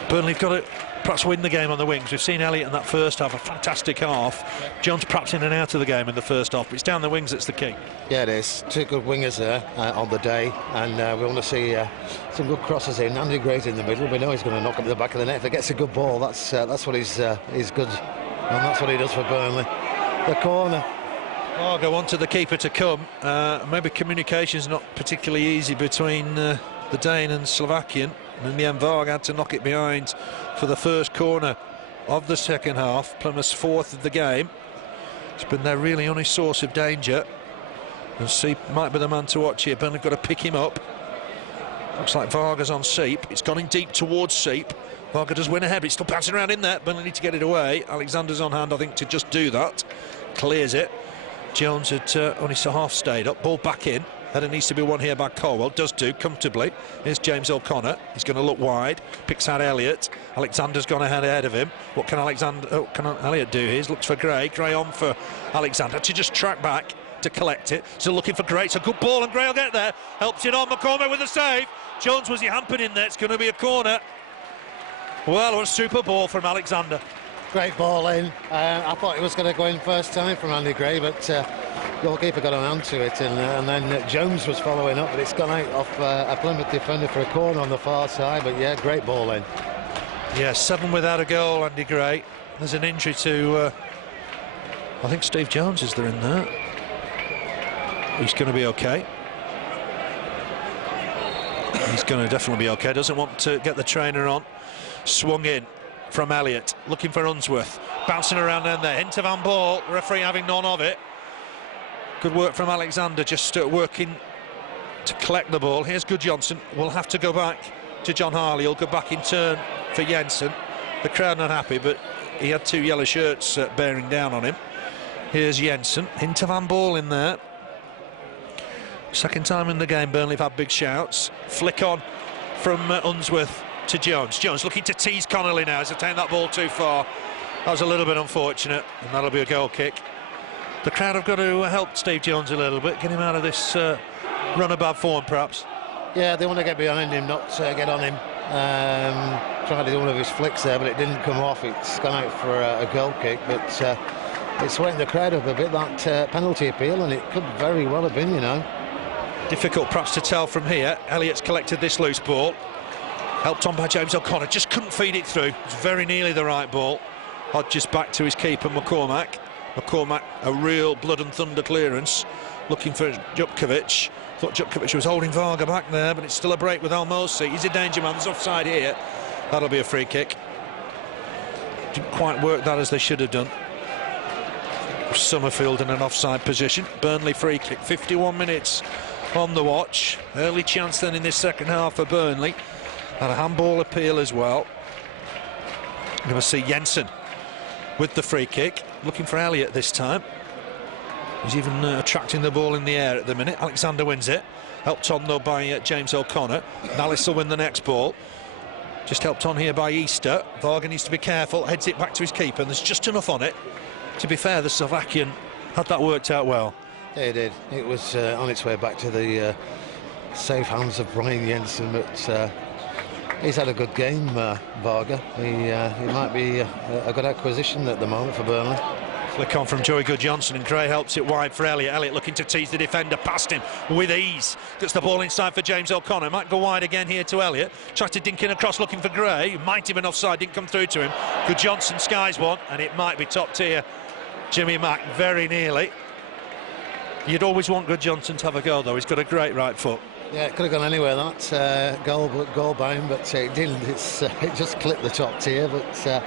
Burnley have got to perhaps win the game on the wings. We've seen Elliott in that first half, a fantastic half. Jones perhaps in and out of the game in the first half, but it's down the wings that's the key. Yeah, it is. Two good wingers there on the day, and we want to see some good crosses in. Andy Gray's in the middle. We know he's going to knock up the back of the net. If he gets a good ball, that's what he's good, and that's what he does for Burnley. The corner. Oh, go on to the keeper to come. Maybe communication's not particularly easy between the Dane and Slovakian. And in the end, Varga had to knock it behind for the first corner of the second half. Plymouth's fourth of the game. It's been their really only source of danger. And Seip might be the man to watch here. Burnley got to pick him up. Looks like Varga's on Seip. It's gone in deep towards Seip. Varga does win ahead, but it's still bouncing around in there. Burnley need to get it away. Alexander's on hand, I think, to just do that. Clears it. Jones had only half stayed up. Ball back in. Header needs to be won here by Caldwell. Does do comfortably. Here's James O'Connor. He's going to look wide. Picks out Elliott. Alexander's gone ahead of him. What can Elliott do here? He's looked for Gray. Gray on for Alexander to just track back to collect it. Still looking for Gray. It's a good ball, and Gray will get there. Helps it on. McCormick with a save. Jones was he hampered in there. It's going to be a corner. Well, a super ball from Alexander. Great ball in. I thought it was going to go in first time from Andy Gray, but goalkeeper got on to it, and then Jones was following up, but it's gone out off a Plymouth defender for a corner on the far side. But yeah, great ball in. Yeah, 7 without a goal, Andy Gray. There's an injury to I think Steve Jones is there in there. He's going to be okay. He's going to definitely be okay. Doesn't want to get the trainer on. Swung in from Elliott, looking for Unsworth, bouncing around down there. Hint of handball, referee having none of it. Good work from Alexander, just working to collect the ball. Here's Guðjónsson. We'll have to go back to John Harley. He'll go back in turn for Jensen. The crowd not happy, but he had 2 yellow shirts bearing down on him. Here's Jensen. Hint of handball in there. Second time in the game Burnley have had big shouts. Flick on from Unsworth to Jones. Jones looking to tease Connolly now. He's taken that ball too far. That was a little bit unfortunate, and that'll be a goal kick. The crowd have got to help Steve Jones a little bit, get him out of this run of bad form, perhaps. Yeah, they want to get behind him, not get on him. Tried to do one of his flicks there, but it didn't come off. It's gone out for a goal kick, but it's waking the crowd up a bit, that penalty appeal, and it could very well have been, you know. Difficult perhaps to tell from here. Elliott's collected this loose ball, helped on by James O'Connor, just couldn't feed it through. It's very nearly the right ball. Hodges back to his keeper, McCormick. McCormick, a real blood and thunder clearance, looking for Djupkovic. Thought Djupkovic was holding Varga back there, but it's still a break with Halmosi. He's a danger man, there's offside here. That'll be a free kick. Didn't quite work that as they should have done. Summerfield in an offside position. Burnley free kick, 51 minutes on the watch. Early chance then in this second half for Burnley. And a handball appeal as well. We're going to see Jensen with the free kick, looking for Elliott this time. He's even attracting the ball in the air at the minute. Alexander wins it, helped on though by James O'Connor. Nalis will win the next ball. Just helped on here by Easter. Varga needs to be careful, heads it back to his keeper, and there's just enough on it. To be fair, the Slovakian had that worked out well. Yeah, he did. It was on its way back to the safe hands of Brian Jensen, but he's had a good game, Varga. He might be a good acquisition at the moment for Burnley. Flick on from Joey Guðjónsson, and Gray helps it wide for Elliott. Elliott looking to tease the defender, past him with ease. Gets the ball inside for James O'Connor. Might go wide again here to Elliott. Tries to dink in across looking for Gray. Might have been offside, didn't come through to him. Guðjónsson skies one, and it might be top tier. Jimmy Mack very nearly. You'd always want Guðjónsson to have a go, though. He's got a great right foot. Yeah, it could have gone anywhere, that goal bound, but it didn't. It just clipped the top tier, but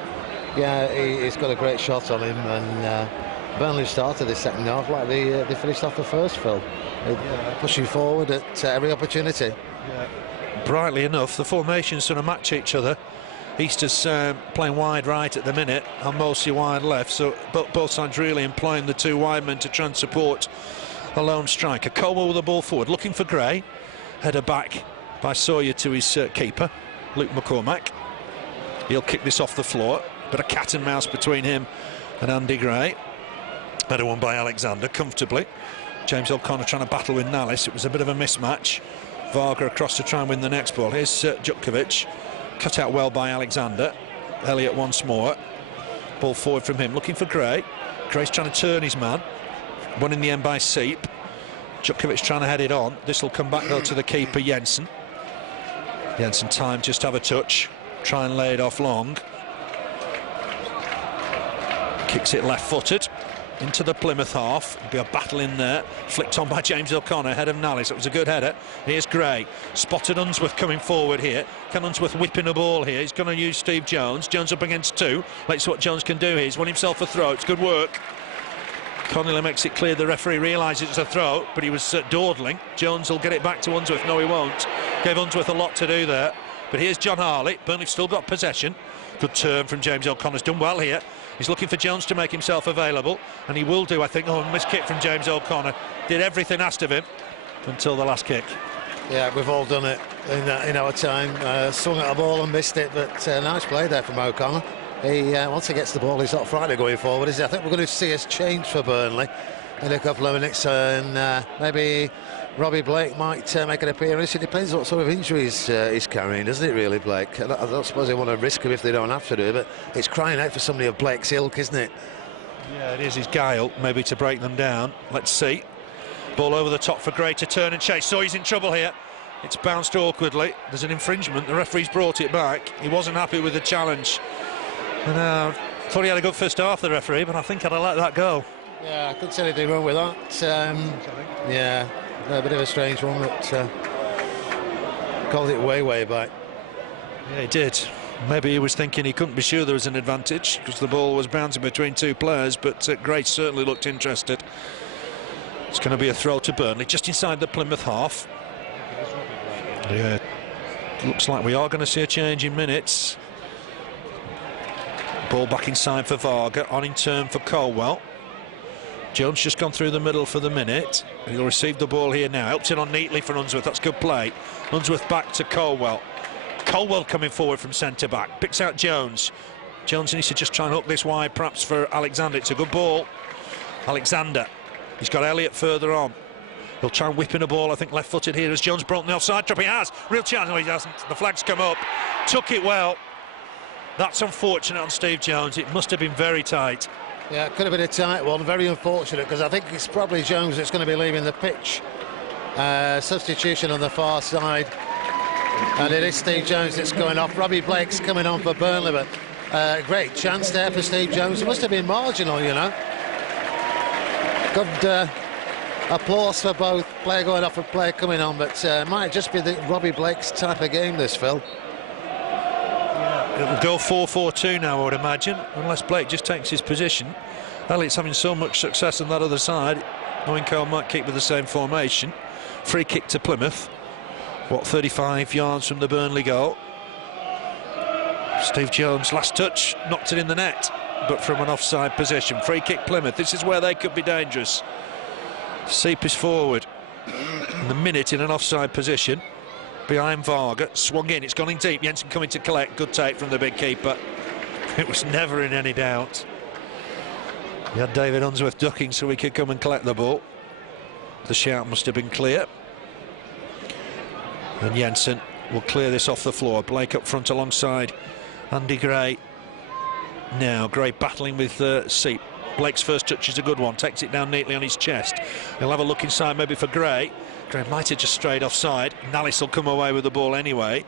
yeah, he's got a great shot on him, and Burnley started the second half like they finished off the first, Phil. Pushing forward at every opportunity. Yeah. Brightly enough, the formations sort of match each other. Easter's playing wide right at the minute, and Halmosi wide left, so both sides really employing the two wide men to try and support a lone striker. Caldwell with the ball forward, looking for Gray. Header back by Sawyer to his keeper, Luke McCormick. He'll kick this off the floor. Bit of cat and mouse between him and Andy Gray. Better one by Alexander, comfortably. James O'Connor trying to battle with Nalis. It was a bit of a mismatch. Varga across to try and win the next ball. Here's Djupkovic. Cut out well by Alexander. Elliott once more. Ball forward from him, looking for Gray. Gray's trying to turn his man. Won in the end by Seip. Djupkovic trying to head it on. This will come back though to the keeper, Jensen. Jensen time just have a touch. Try and lay it off long. Kicks it left-footed into the Plymouth half. There'll be a battle in there. Flicked on by James O'Connor ahead of Nalis. It was a good header. Here's Gray. Spotted Unsworth coming forward here. Can Unsworth whipping a ball here? He's going to use Steve Jones. Jones up against two. Let's see what Jones can do here. He's won himself a throw. It's good work. Connolly makes it clear the referee realises it's a throw, but he was dawdling. Jones will get it back to Unsworth. No, he won't. Gave Unsworth a lot to do there. But here's John Harley. Burnley've still got possession. Good turn from James O'Connor's done well here. He's looking for Jones to make himself available, and he will do, I think. Oh, missed kick from James O'Connor. Did everything asked of him until the last kick. Yeah, we've all done it in our time. Swung at a ball and missed it, but nice play there from O'Connor. Once he gets the ball, he's not frightened going forward, is he? I think we're going to see us change for Burnley in a couple of minutes, and maybe Robbie Blake might make an appearance. It depends what sort of injuries he's carrying, doesn't it, really, Blake? I don't suppose they want to risk him if they don't have to do, but it's crying out for somebody of Blake's ilk, isn't it? Yeah, it is his guile, maybe to break them down. Let's see. Ball over the top for Gray to turn and chase. So he's in trouble here. It's bounced awkwardly. There's an infringement. The referee's brought it back. He wasn't happy with the challenge. And thought he had a good first half, the referee, but I think I'd have let that go. Yeah, I couldn't say anything wrong with that. Yeah, a bit of a strange one, but called it way back. Yeah, he did. Maybe he was thinking he couldn't be sure there was an advantage because the ball was bouncing between two players, but Gray certainly looked interested. It's going to be a throw to Burnley, just inside the Plymouth half. Yeah, looks like we are going to see a change in minutes. Ball back inside for Varga, on in turn for Caldwell. Jones just gone through the middle for the minute. He'll receive the ball here now. Helps it on neatly for Unsworth. That's good play. Unsworth back to Caldwell. Caldwell coming forward from centre-back. Picks out Jones. Jones needs to just try and hook this wide, perhaps for Alexander. It's a good ball. Alexander, he's got Elliott further on. He'll try and whip in a ball, I think, left-footed here. As Jones broken the offside trap, he has. Real chance. No, he hasn't. The flag's come up. Took it well. That's unfortunate on Steve Jones. It must have been very tight. Yeah, it could have been a tight one. Very unfortunate, because I think it's probably Jones that's going to be leaving the pitch. Substitution on the far side. And it is Steve Jones that's going off. Robbie Blake's coming on for Burnley, but great chance there for Steve Jones. It must have been marginal, you know. Good applause for both player going off and player coming on, but might just be the Robbie Blake's type of game, this, Phil. It'll go 4-4-2 now, I would imagine, unless Blake just takes his position. Elliott's having so much success on that other side. Owen Coyle might keep with the same formation. Free kick to Plymouth. What, 35 yards from the Burnley goal. Steve Jones, last touch, knocked it in the net, but from an offside position. Free kick Plymouth. This is where they could be dangerous. Seip is forward. In the minute in an offside position. Behind Varga, swung in, it's gone in deep. Jensen coming to collect. Good take from the big keeper. It was never in any doubt. He had David Unsworth ducking so he could come and collect the ball. The shout must have been clear. And Jensen will clear this off the floor. Blake up front alongside Andy Gray. Now Gray battling with Seip. Blake's first touch is a good one, takes it down neatly on his chest. He'll have a look inside maybe for Gray. Gray might have just strayed offside. Nalis will come away with the ball anyway.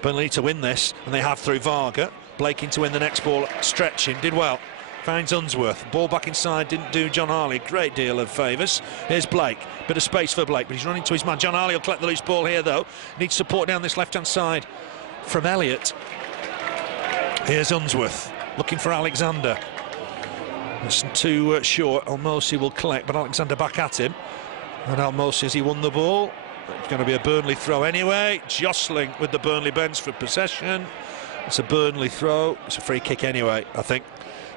Burnley need to win this, and they have through Varga. Blake in to win the next ball, stretching, did well. Finds Unsworth, ball back inside, didn't do John Harley a great deal of favours. Here's Blake, bit of space for Blake, but he's running to his man. John Harley will collect the loose ball here though. Needs support down this left-hand side from Elliott. Here's Unsworth, looking for Alexander. It's too short. Halmosi will collect, but Alexander back at him. And Halmosi, has he won the ball? It's going to be a Burnley throw anyway. Jostling with the Burnley bench for possession. It's a Burnley throw. It's a free kick anyway, I think.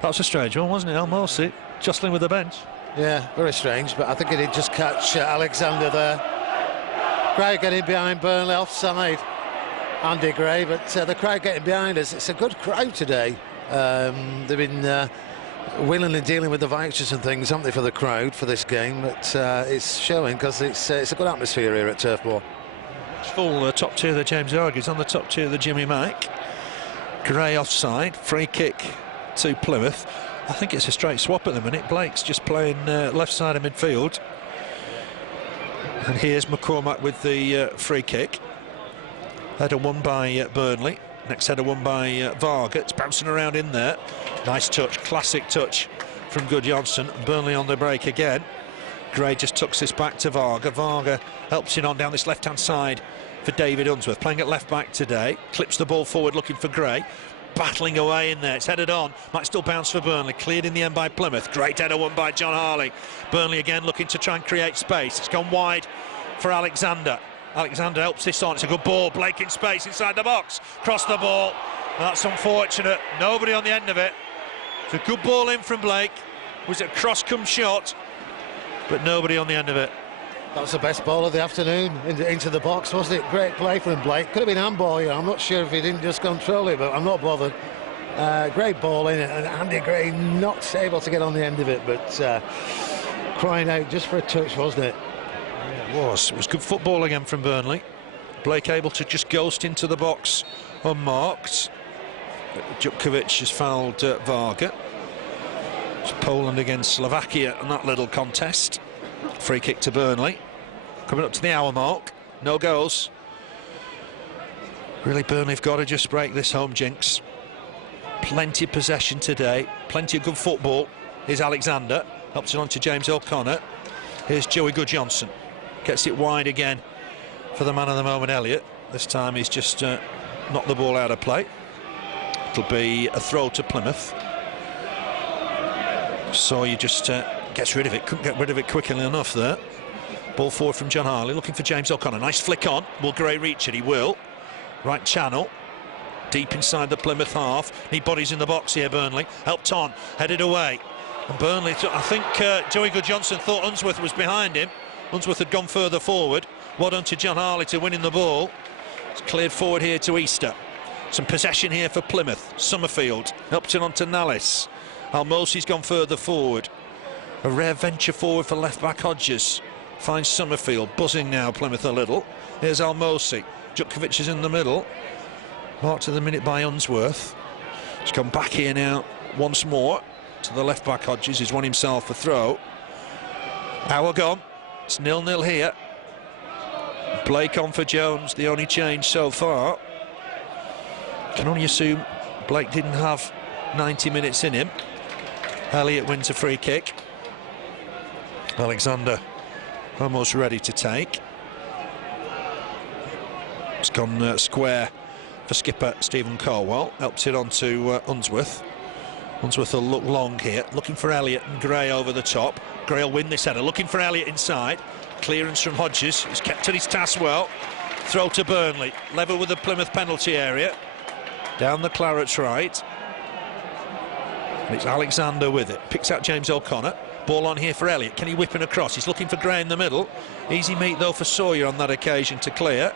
That was a strange one, wasn't it, Halmosi? Jostling with the bench. Yeah, very strange, but I think he did just catch Alexander there. Gray getting behind Burnley, offside. Andy Gray, but the crowd getting behind us. It's a good crowd today. They've been willingly dealing with the vouchers and things, haven't they, for the crowd for this game? But it's showing, because it's a good atmosphere here at Turf Moor. It's full top tier of the James Argus, on the top tier of the Jimmy Mack. Gray offside, free kick to Plymouth. I think it's a straight swap at the minute. Blake's just playing left side of midfield. And here's McCormick with the free kick. Header won by Burnley. Next header won by Varga. It's bouncing around in there. Nice touch, classic touch from Guðjónsson. Burnley on the break again. Gray just tucks this back to Varga. Varga helps it on down this left-hand side for David Unsworth. Playing at left-back today. Clips the ball forward looking for Gray. Battling away in there. It's headed on. Might still bounce for Burnley. Cleared in the end by Plymouth. Great header won by John Harley. Burnley again looking to try and create space. It's gone wide for Alexander. Alexander helps this on. It's a good ball. Blake in space inside the box. Cross the ball. That's unfortunate. Nobody on the end of it. It's a good ball in from Blake. Was it a cross come shot? But nobody on the end of it. That was the best ball of the afternoon into the box, wasn't it? Great play from Blake. Could have been handball, you know. I'm not sure if he didn't just control it, but I'm not bothered. Great ball in it, and Andy Gray not able to get on the end of it, but crying out just for a touch, wasn't it? Yeah, it was. It was good football again from Burnley. Blake able to just ghost into the box unmarked. Djukovic has fouled Varga. It's Poland against Slovakia in that little contest. Free kick to Burnley. Coming up to the hour mark. No goals. Really, Burnley have got to just break this home jinx. Plenty of possession today. Plenty of good football. Here's Alexander. Helps it on to James O'Connor. Here's Joey Guðjónsson. Gets it wide again for the man of the moment, Elliott. This time he's just knocked the ball out of play. It'll be a throw to Plymouth. Sawyer just gets rid of it. Couldn't get rid of it quickly enough there. Ball forward from John Harley, looking for James O'Connor. Nice flick on. Will Gray reach it? He will. Right channel. Deep inside the Plymouth half. Need bodies in the box here, Burnley. Helped on. Headed away. And Burnley, I think Joey Guðjónsson thought Unsworth was behind him. Unsworth had gone further forward. Well done to John Harley to winning the ball. It's cleared forward here to Easter. Some possession here for Plymouth. Summerfield helps it on to Nalis. Halmosi's gone further forward. A rare venture forward for left-back Hodges. Finds Summerfield, buzzing now, Plymouth a little. Here's Halmosi. Djukovic is in the middle. Marked to the minute by Unsworth. He's come back here now once more to the left-back Hodges. He's won himself a throw. Hour gone. It's 0-0 here. Blake on for Jones, the only change so far. Can only assume Blake didn't have 90 minutes in him. Elliott wins a free kick. Alexander almost ready to take. It's gone square for skipper Stephen Caldwell. Helps it on to Unsworth. Unsworth will look long here, looking for Elliott and Gray over the top. Gray will win this header, looking for Elliott inside. Clearance from Hodges. He's kept at his task well. Throw to Burnley, level with the Plymouth penalty area. Down the Claret's right. And it's Alexander with it. Picks out James O'Connor. Ball on here for Elliott. Can he whip it across? He's looking for Gray in the middle. Easy meet though for Sawyer on that occasion to clear.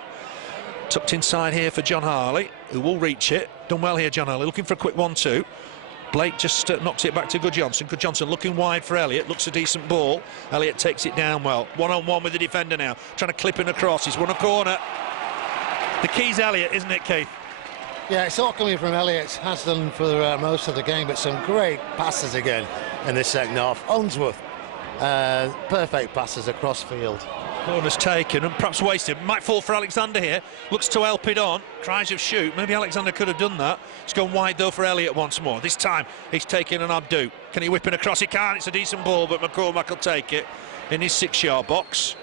Tucked inside here for John Harley, who will reach it. Done well here, John Harley, looking for a quick 1-2. Blake just knocks it back to Guðjónsson. Guðjónsson looking wide for Elliott. Looks a decent ball. Elliott takes it down well. One-on-one with the defender now. Trying to clip in across. He's won a corner. The key's Elliott, isn't it, Keith? Yeah, it's all coming from Elliott. Has done for most of the game, but some great passes again in this second half. Unsworth, perfect passes across field. Corner's taken and perhaps wasted. Might fall for Alexander here. Looks to help it on. Cries of shoot. Maybe Alexander could have done that. It's gone wide though for Elliott once more. This time he's taken an Abdou. Can he whip it across? He can't. It's a decent ball, but McCormick will take it in his 6-yard box.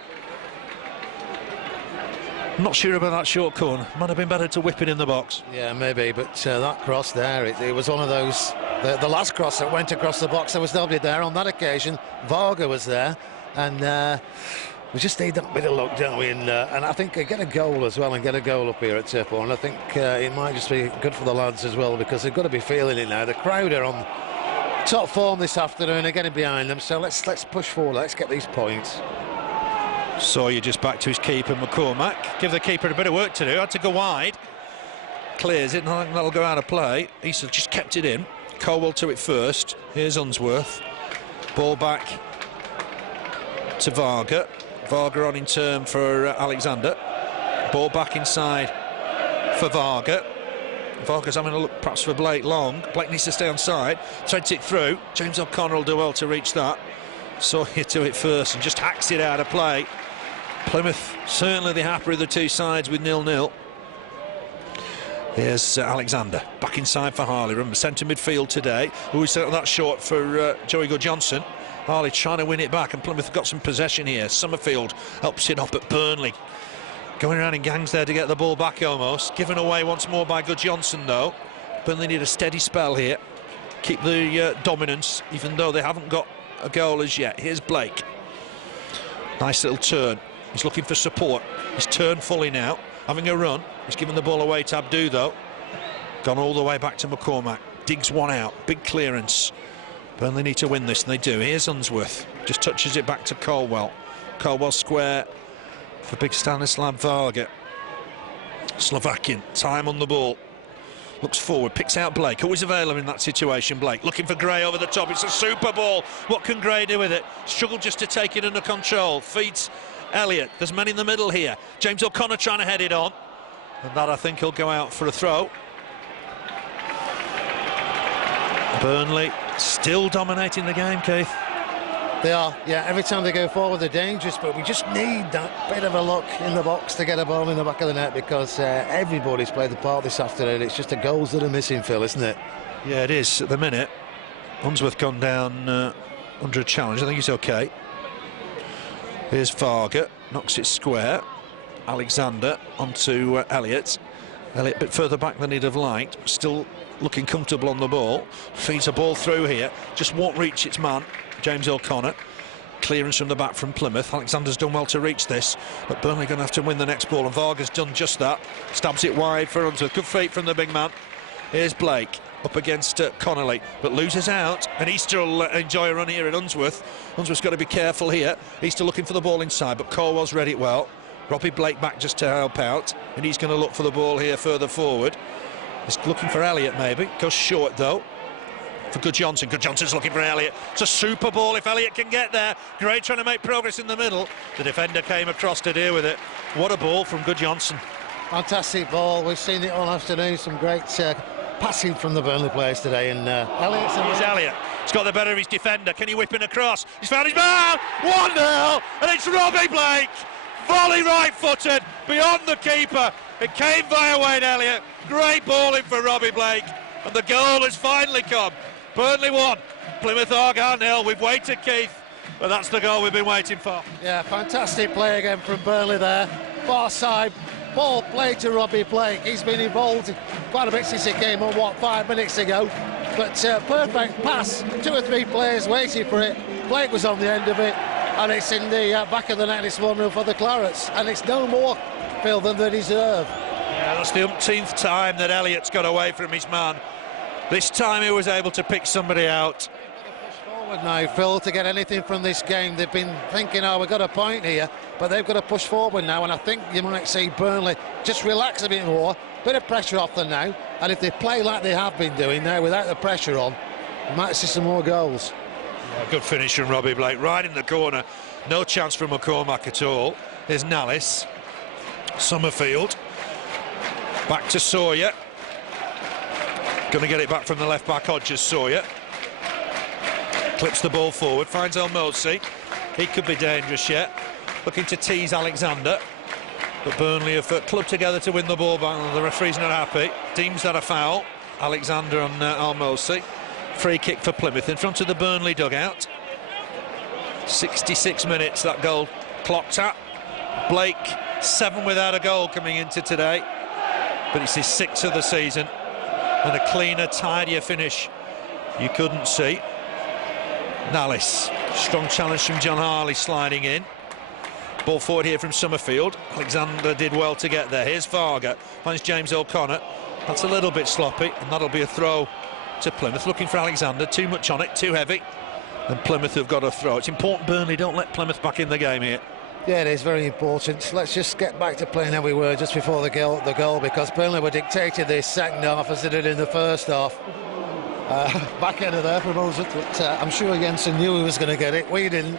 I'm not sure about that short corner. Might have been better to whip it in the box. Yeah, maybe, but that cross there, it was one of those, the last cross that went across the box. There was nobody there on that occasion. Varga was there, and we just need that bit of luck, don't we? And I think get a goal as well, and get a goal up here at Turf Moor. And I think it might just be good for the lads as well, because they've got to be feeling it now. The crowd are on top form this afternoon. They're getting behind them, so let's push forward. Let's get these points. Sawyer just back to his keeper, McCormick. Give the keeper a bit of work to do. Had to go wide. Clears it, and I think that'll go out of play. He's just kept it in. Caldwell to it first. Here's Unsworth. Ball back to Varga. Varga on in turn for Alexander. Ball back inside for Varga. Varga's having a look perhaps for Blake long. Blake needs to stay on side. Threads it through. James O'Connor will do well to reach that. Sawyer to it first and just hacks it out of play. Plymouth certainly the happier of the two sides with 0-0. Here's Alexander back inside for Harley. Remember, centre midfield today. Who is that short for Joey Guðjónsson. Harley trying to win it back, and Plymouth have got some possession here. Summerfield helps it up at Burnley. Going around in gangs there to get the ball back almost. Given away once more by Guðjónsson though. Burnley need a steady spell here. Keep the dominance, even though they haven't got a goal as yet. Here's Blake. Nice little turn. He's looking for support. He's turned fully now, having a run. He's given the ball away to Abdou though. Gone all the way back to McCormick. Digs one out. Big clearance. Burnley need to win this, and they do. Here's Unsworth. Just touches it back to Caldwell. Caldwell square for big Stanislav Varga. Slovakian. Time on the ball. Looks forward, picks out Blake. Always available in that situation, Blake. Looking for Gray over the top. It's a super ball. What can Gray do with it? Struggled just to take it under control. Feeds Elliott. There's men in the middle here. James O'Connor trying to head it on. And that, I think, he'll go out for a throw. Burnley still dominating the game, Keith. They are, yeah. Every time they go forward, they're dangerous, but we just need that bit of a look in the box to get a ball in the back of the net, because everybody's played the part this afternoon. It's just the goals that are missing, Phil, isn't it? Yeah, it is at the minute. Unsworth gone down under a challenge. I think he's okay. Here's Varga, knocks it square. Alexander onto Elliott. Elliott a bit further back than he'd have liked, still looking comfortable on the ball. Feeds a ball through here, just won't reach its man. James O'Connor. Clearance from the back from Plymouth. Alexander's done well to reach this, but Burnley going to have to win the next ball, and Varga's done just that. Stabs it wide for Unsworth. Good feet from the big man. Here's Blake up against Connolly, but loses out, and Easter will enjoy a run here at Unsworth. Unsworth's got to be careful here. Easter looking for the ball inside, but Caldwell's read it well. Robbie Blake back just to help out, and he's going to look for the ball here further forward. He's looking for Elliott, maybe. Goes short, though, for Guðjónsson. Guðjónsson's looking for Elliott. It's a super ball if Elliott can get there. Gray trying to make progress in the middle. The defender came across to deal with it. What a ball from Guðjónsson. Fantastic ball. We've seen it all afternoon. Some great passing from the Burnley players today. And Elliott's Elliott. He's got the better of his defender. Can he whip in across? He's found his man. 1-0, and it's Robbie Blake. Volley right-footed beyond the keeper. It came via Wayne Elliott. Great balling for Robbie Blake, and the goal has finally come. Burnley 1, Plymouth Argyle 0. We've waited, Keith, but that's the goal we've been waiting for. Yeah, fantastic play again from Burnley there. Far side. Ball played to Robbie Blake. He's been involved quite a bit since he came on, 5 minutes ago. But perfect pass, 2 or 3 players waiting for it. Blake was on the end of it, and it's in the back of the net. It's 1-0 for the Clarets, and it's no more, Phil, than they deserve. Yeah, that's the umpteenth time that Elliott's got away from his man. This time he was able to pick somebody out. Forward now, Phil, to get anything from this game. They've been thinking, oh, we've got a point here, but they've got to push forward now, and I think you might see Burnley just relax a bit more, bit of pressure off them now, and if they play like they have been doing now without the pressure on, we might see some more goals. Yeah, good finish from Robbie Blake, right in the corner. No chance for McCormick at all. There's Nalis. Summerfield. Back to Sawyer. Going to get it back from the left back, Hodges. Sawyer clips the ball forward, finds Halmosi. He could be dangerous yet. Looking to tease Alexander, but Burnley have clubbed together to win the ball back. The referee's not happy. Deems that a foul. Alexander on Halmosi. Free kick for Plymouth in front of the Burnley dugout. 66 minutes that goal clocked at. Blake 7 without a goal coming into today, but it's his 6th of the season, and a cleaner, tidier finish you couldn't see. Nalis, strong challenge from John Harley sliding in. Ball forward here from Summerfield. Alexander did well to get there. Here's Varga, finds James O'Connor. That's a little bit sloppy, and that'll be a throw to Plymouth. Looking for Alexander, too much on it, too heavy, and Plymouth have got a throw. It's important Burnley don't let Plymouth back in the game here. Yeah, it is very important. Let's just get back to playing how we were just before the goal, because Burnley were dictating this second half as they did in the first half. Back end of there from Unsworth, but I'm sure Jensen knew he was going to get it. We didn't.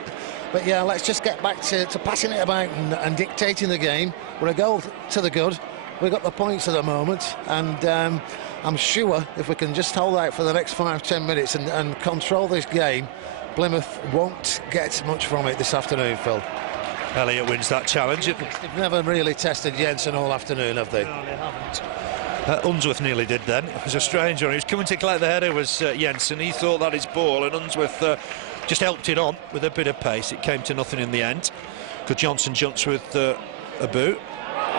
But yeah, let's just get back to passing it about and dictating the game. We're a goal to the good. We've got the points at the moment, and I'm sure if we can just hold out for the next 5-10 minutes and control this game, Plymouth won't get much from it this afternoon, Phil. Elliott wins that challenge. They've never really tested Jensen all afternoon, have they? No, they haven't. Unsworth nearly did then. It was a strange one. He was coming to collect the header, was Jensen. He thought that his ball, and Unsworth just helped it on with a bit of pace. It came to nothing in the end. Guðjónsson jumps with Abdou.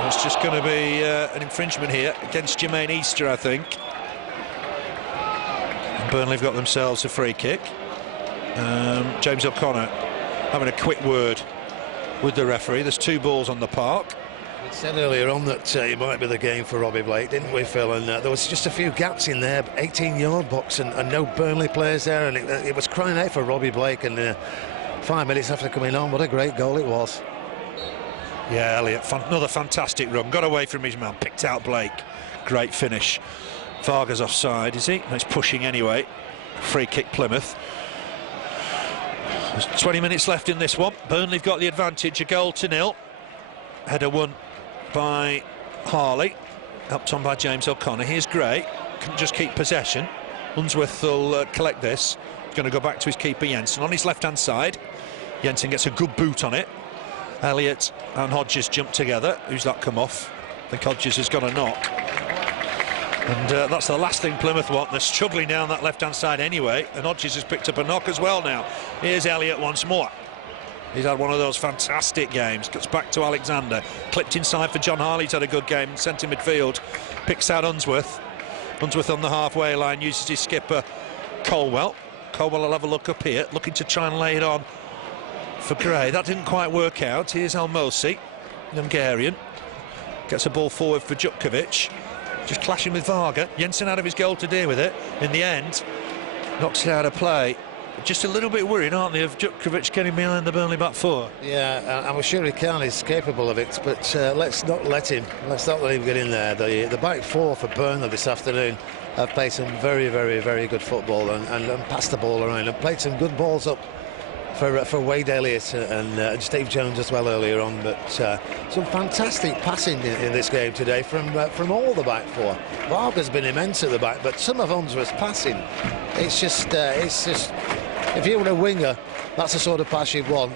It's just going to be an infringement here against Jermaine Easter, I think. And Burnley have got themselves a free kick. James O'Connor having a quick word with the referee. There's 2 balls on the park. We said earlier on that it might be the game for Robbie Blake, didn't we, Phil? And there was just a few gaps in there, 18-yard box, and no Burnley players there, and it was crying out for Robbie Blake. And 5 minutes after coming on, what a great goal it was. Yeah, Elliott, another fantastic run. Got away from his man, picked out Blake. Great finish. Varga's offside, is he? No, it's pushing anyway. Free kick Plymouth. There's 20 minutes left in this one. Burnley've got the advantage, 1-0. Header won by Harley, helped on by James O'Connor. Here's Gray, can just keep possession. Unsworth will collect this. He's going to go back to his keeper Jensen on his left-hand side. Jensen gets a good boot on it. Elliott and Hodges jump together. Who's that come off? I think Hodges has got a knock. And that's the last thing Plymouth want. They're struggling down that left-hand side anyway, and Hodges has picked up a knock as well now. Here's Elliott once more. He's had one of those fantastic games. Gets back to Alexander. Clipped inside for John Harley. He's had a good game. Centre midfield. Picks out Unsworth. Unsworth on the halfway line. Uses his skipper, Caldwell. Caldwell will have a look up here. Looking to try and lay it on for Gray. That didn't quite work out. Here's Halmosi, Hungarian. Gets a ball forward for Djukovic. Just clashing with Varga. Jensen out of his goal to deal with it. In the end, knocks it out of play. just a little bit worried, aren't they, of Djukovic getting behind the Burnley back four? Yeah, I'm sure he can. He's capable of it, but let's not let him get in there. The back four for Burnley this afternoon have played some very, very, very good football and passed the ball around and played some good balls up for Wade Elliott and Steve Jones as well earlier on. But some fantastic passing in this game today from all the back four. Varga's been immense at the back, but some of Unsworth's passing, it's just if you were a winger, that's the sort of pass you'd want.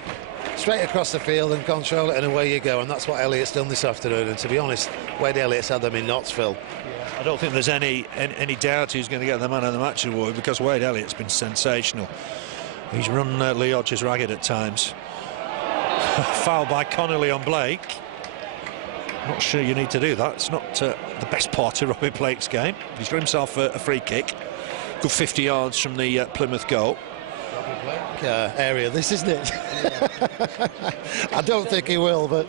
Straight across the field and control it, and away you go. And that's what Elliott's done this afternoon. And to be honest, Wade Elliott's had them in knots, Phil. I don't think there's any doubt who's going to get the man of the match award, because Wade Elliott's been sensational. He's run Lee Hodges ragged at times. Foul by Connolly on Blake. Not sure you need to do that. It's not the best part of Robbie Blake's game. He's got himself a free kick. Good 50 yards from the Plymouth goal. Robbie Blake area, this, isn't it? I don't think he will, but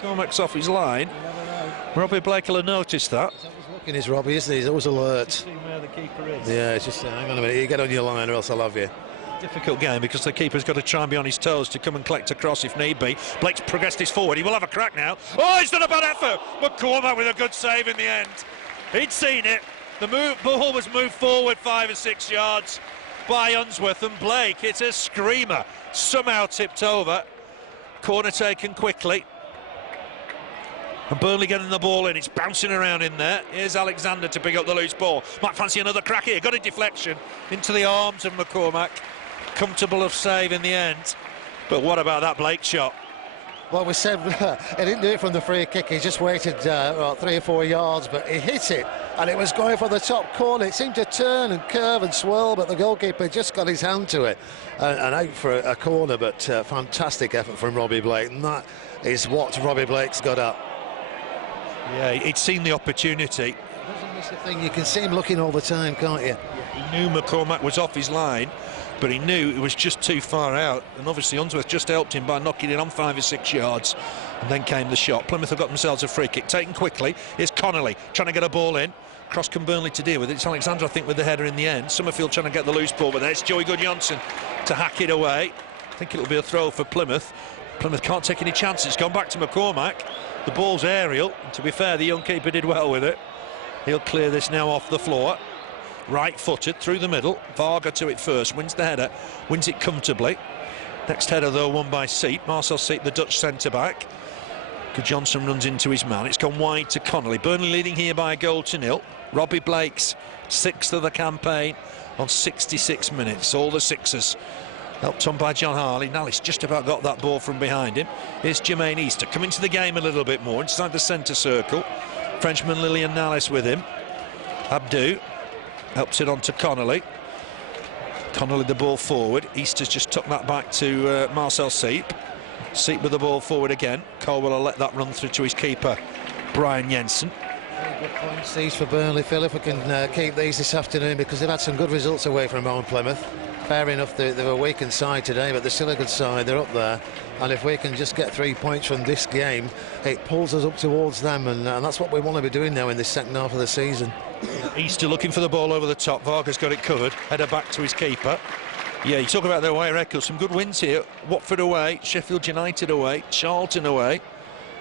McCormick's off his line. Robbie Blake will have noticed that. He's always looking, is Robbie, isn't he? He's always alert. Seeing where the keeper is. Yeah, it's just hang on a minute. You get on your line, or else I'll have you. Difficult game, because the keeper's got to try and be on his toes to come and collect a cross if need be. Blake's progressed his forward. He will have a crack now. Oh, he's done a bad effort. McCormick with a good save in the end. He'd seen it. The ball was moved forward 5 or 6 yards by Unsworth, and Blake, it's a screamer, somehow tipped over. Corner taken quickly. And Burnley getting the ball in. It's bouncing around in there. Here's Alexander to pick up the loose ball. Might fancy another crack here. Got a deflection into the arms of McCormick. Comfortable of save in the end. But what about that Blake shot? Well, we said he didn't do it from the free kick. He just waited 3 or 4 yards, but he hit it, and it was going for the top corner. It seemed to turn and curve and swirl, but the goalkeeper just got his hand to it and out for a corner. But fantastic effort from Robbie Blake, and that is what Robbie Blake's got up. Yeah, he'd seen the opportunity. He doesn't miss a thing. You can see him looking all the time, can't you? He knew McCormick was off his line, but he knew it was just too far out, and obviously Unsworth just helped him by knocking it on 5 or 6 yards, and then came the shot. Plymouth have got themselves a free kick taken quickly. Here's Connolly trying to get a ball in. Cross can Burnley to deal with it. It's Alexander, I think, with the header in the end. Summerfield trying to get the loose ball, but there's Joey Guðjónsson to hack it away. I think it'll be a throw for Plymouth. Plymouth can't take any chances. It's gone back to McCormick. The ball's aerial, and to be fair, the young keeper did well with it. He'll clear this now off the floor. Right-footed through the middle. Varga to it first, wins the header, wins it comfortably. Next header, though, won by Seip. Marcel Seip, the Dutch centre-back. Guðjónsson runs into his man. It's gone wide to Connolly. Burnley leading here by 1-0. Robbie Blake's 6th of the campaign on 66 minutes. All the sixers. Helped on by John Harley. Nalis just about got that ball from behind him. Here's Jermaine Easter coming to the game a little bit more inside the centre circle. Frenchman Lilian Nalis with him. Abdou helps it on to Connolly. Connolly the ball forward. Easter's just took that back to Marcel Seip. Seip with the ball forward again. Caldwell will let that run through to his keeper, Brian Jensen. Very good points these for Burnley, Phil, if we can keep these this afternoon, because they've had some good results away from home, Plymouth. Fair enough, they were a weakened side today, but they're still a good side. They're up there, and if we can just get 3 points from this game, it pulls us up towards them, and that's what we want to be doing now in this second half of the season. Easter looking for the ball over the top. Varga's got it covered. Header back to his keeper. Yeah, you talk about their away record. Some good wins here. Watford away, Sheffield United away, Charlton away.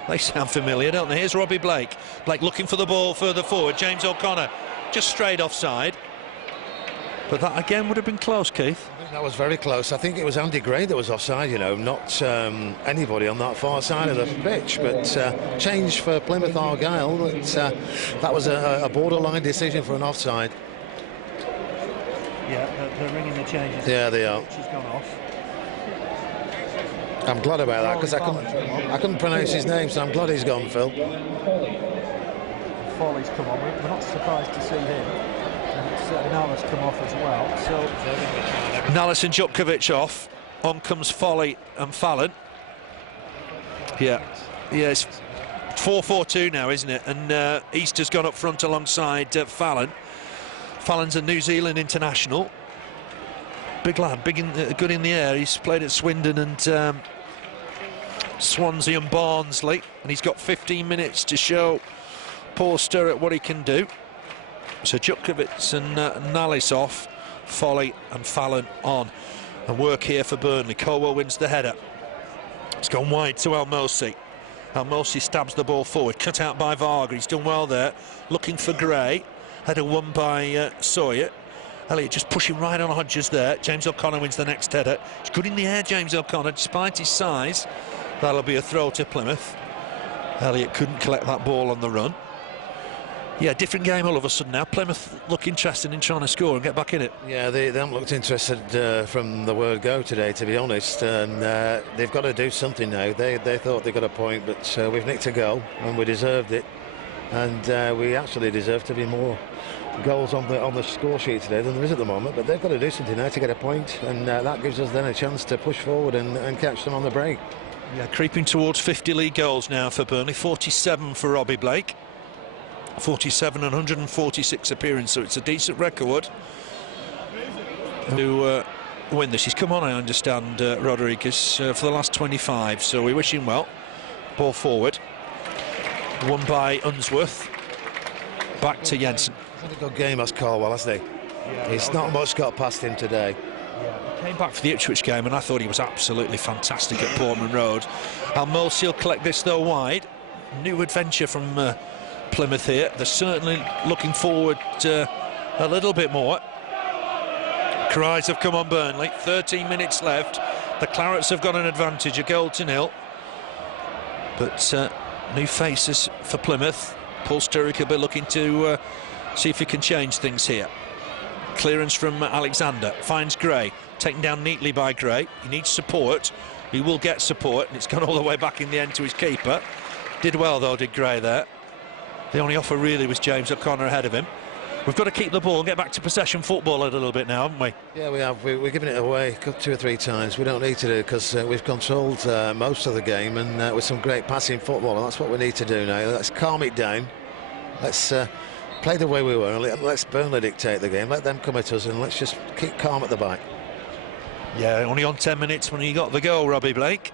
They sound familiar, don't they? Here's Robbie Blake. Blake looking for the ball further forward. James O'Connor just straight offside. But that again would have been close, Keith. I think that was very close. I think it was Andy Gray that was offside, you know, not anybody on that far side of the pitch. But change for Plymouth Argyle. That was a borderline decision for an offside. Yeah, they're ringing the changes. Yeah, they are. She's gone off. I'm glad about that, because I couldn't pronounce his name, so I'm glad he's gone, Phil. Foley's come on. We're not surprised to see him. Nalis come off as well. So Nalis and Djukovic off. On comes Foley and Fallon. Yeah, it's 4-4-2 now, isn't it? And Easter's gone up front alongside Fallon. Fallon's a New Zealand international. Big lad, good in the air. He's played at Swindon and Swansea and Barnsley, and he's got 15 minutes to show Paul Sturrock what he can do. So Djukovic and Nalis off. Foley and Fallon on. And work here for Burnley. Caldwell wins the header. It's gone wide to Halmosi. Halmosi stabs the ball forward, cut out by Varga. He's done well there, looking for Gray. Header won by Sawyer. Elliott just pushing right on Hodges there. James O'Connor wins the next header. He's good in the air, James O'Connor, despite his size. That'll be a throw to Plymouth. Elliott couldn't collect that ball on the run. Yeah, different game all of a sudden now. Plymouth look interested in trying to score and get back in it. Yeah, they haven't looked interested from the word go today, to be honest. And they've got to do something now. They thought they got a point, but we've nicked a goal and we deserved it. And we actually deserve to be more goals on the score sheet today than there is at the moment. But they've got to do something now to get a point, and that gives us then a chance to push forward and catch them on the break. Yeah, creeping towards 50 league goals now for Burnley. 47 for Robbie Blake. 47 and 146 appearances, so it's a decent record to win this. He's come on, I understand, Rodriguez, for the last 25, so we wish him well. Ball forward, won by Unsworth. Back to Jensen. He's had a good game as Caldwell, hasn't he? Yeah, he's not much got past him today. Yeah, he came back for the Ipswich game, and I thought he was absolutely fantastic at Portman Road. Halmosi will collect this though wide. New adventure from Plymouth here. They're certainly looking forward a little bit more. Cries have come on Burnley. 13 minutes left. The Clarets have got an advantage, a goal to nil. But new faces for Plymouth. Paul Sturrock will be looking to see if he can change things here. Clearance from Alexander. Finds Gray. Taken down neatly by Gray. He needs support. He will get support. And it's gone all the way back in the end to his keeper. Did well though, did Gray there. The only offer really was James O'Connor ahead of him. We've got to keep the ball and get back to possession football a little bit now, haven't we? Yeah, we have. We're giving it away 2 or 3 times. We don't need to do it because we've controlled most of the game, and with some great passing football, and that's what we need to do now. Let's calm it down. Let's play the way we were, and let's Burnley dictate the game. Let them come at us, and let's just keep calm at the back. Yeah, only on 10 minutes when he got the goal, Robbie Blake.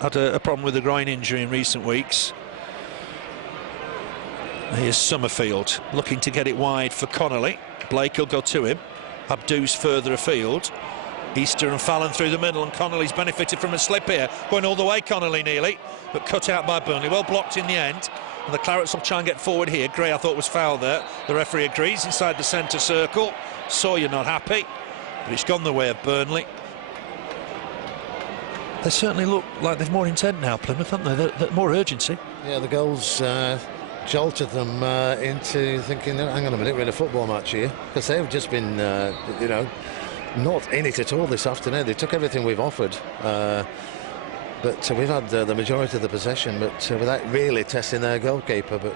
Had a problem with a groin injury in recent weeks. Here's Summerfield looking to get it wide for Connolly. Blake will go to him. Abdou's further afield. Easter and Fallon through the middle, and Connolly's benefited from a slip here. Going all the way, Connolly nearly, but cut out by Burnley. Well blocked in the end. And the Clarets will try and get forward here. Gray, I thought, was foul there. The referee agrees inside the centre circle. Sawyer not happy, but it's gone the way of Burnley. They certainly look like they've more intent now, Plymouth, haven't they? They're more urgency. Yeah, the goals jolted them into thinking, hang on a minute, we're in a football match here, because they've just been, you know, not in it at all this afternoon. They took everything we've offered, but we've had the majority of the possession, but without really testing their goalkeeper. But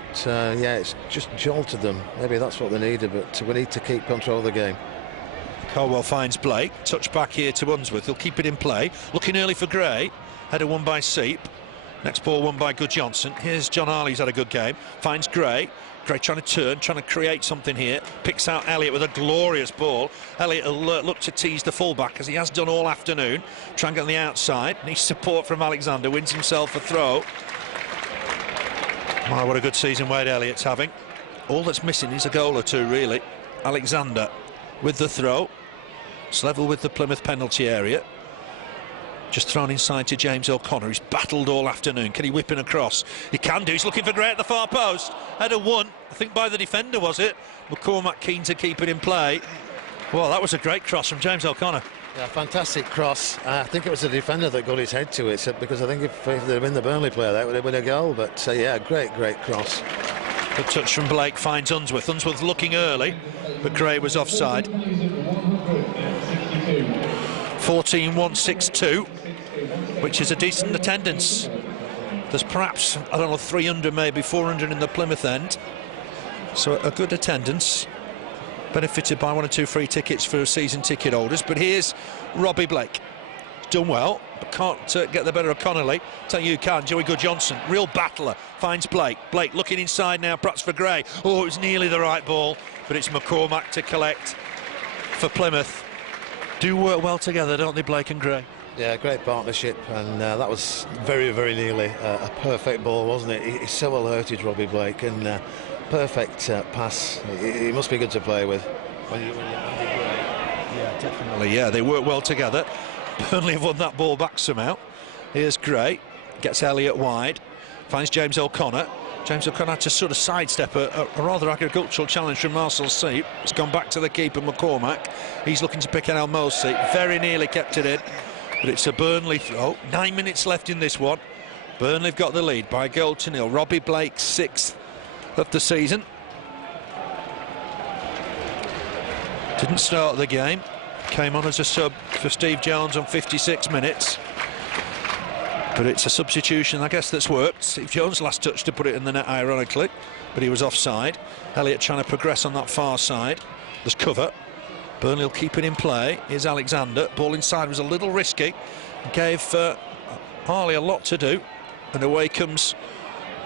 yeah, it's just jolted them. Maybe that's what they needed, but we need to keep control of the game. Caldwell finds Blake, touch back here to Unsworth. He'll keep it in play, looking early for Gray. Header won by Seip. Next ball won by Guðjónsson. Here's John Harley's had a good game. Finds Gray. Gray trying to turn, trying to create something here. Picks out Elliott with a glorious ball. Elliott will look to tease the fullback, as he has done all afternoon. Try and get on the outside. Needs support from Alexander. Wins himself a throw. My, what a good season Wade Elliott's having. All that's missing is a goal or two, really. Alexander with the throw. It's level with the Plymouth penalty area. Just thrown inside to James O'Connor. He's battled all afternoon. Can he whip in across? He can do. He's looking for Gray at the far post. Header won, I think, by the defender, was it? McCormick keen to keep it in play. Well, that was a great cross from James O'Connor. Yeah, fantastic cross. I think it was the defender that got his head to it, because I think if there had been the Burnley player, that would have been a goal. But yeah, great cross. Good touch from Blake, finds Unsworth. Unsworth looking early, but Gray was offside. 14-1-6-2, which is a decent attendance. There's perhaps, I don't know, 300, maybe 400 in the Plymouth end. So a good attendance. Benefited by 1 or 2 free tickets for season ticket holders. But here's Robbie Blake. Done well, but can't get the better of Connolly. Tell you can, Joey Guðjónsson, real battler, finds Blake. Blake looking inside now, perhaps for Gray. Oh, it was nearly the right ball, but it's McCormick to collect for Plymouth. Do work well together, don't they, Blake and Gray? Yeah, great partnership, and that was very, very nearly a perfect ball, wasn't it? He's so alerted, Robbie Blake, and perfect pass. He must be good to play with. When you Definitely, yeah, they work well together. Burnley have won that ball back somehow. Here's Gray, gets Elliott wide, finds James O'Connor. James O'Connor had to sort of sidestep a rather agricultural challenge from Marcel Seip. It's gone back to the keeper, McCormick. He's looking to pick out Halmosi. Very nearly kept it in, but it's a Burnley throw. 9 minutes left in this one. Burnley have got the lead by a goal to nil. Robbie Blake, 6th of the season. Didn't start the game. Came on as a sub for Steve Jones on 56 minutes. But it's a substitution, I guess, that's worked. Steve Jones last touch to put it in the net, ironically, but he was offside. Elliott trying to progress on that far side. There's cover. Burnley will keep it in play. Here's Alexander. Ball inside was a little risky. Gave Harley a lot to do. And away comes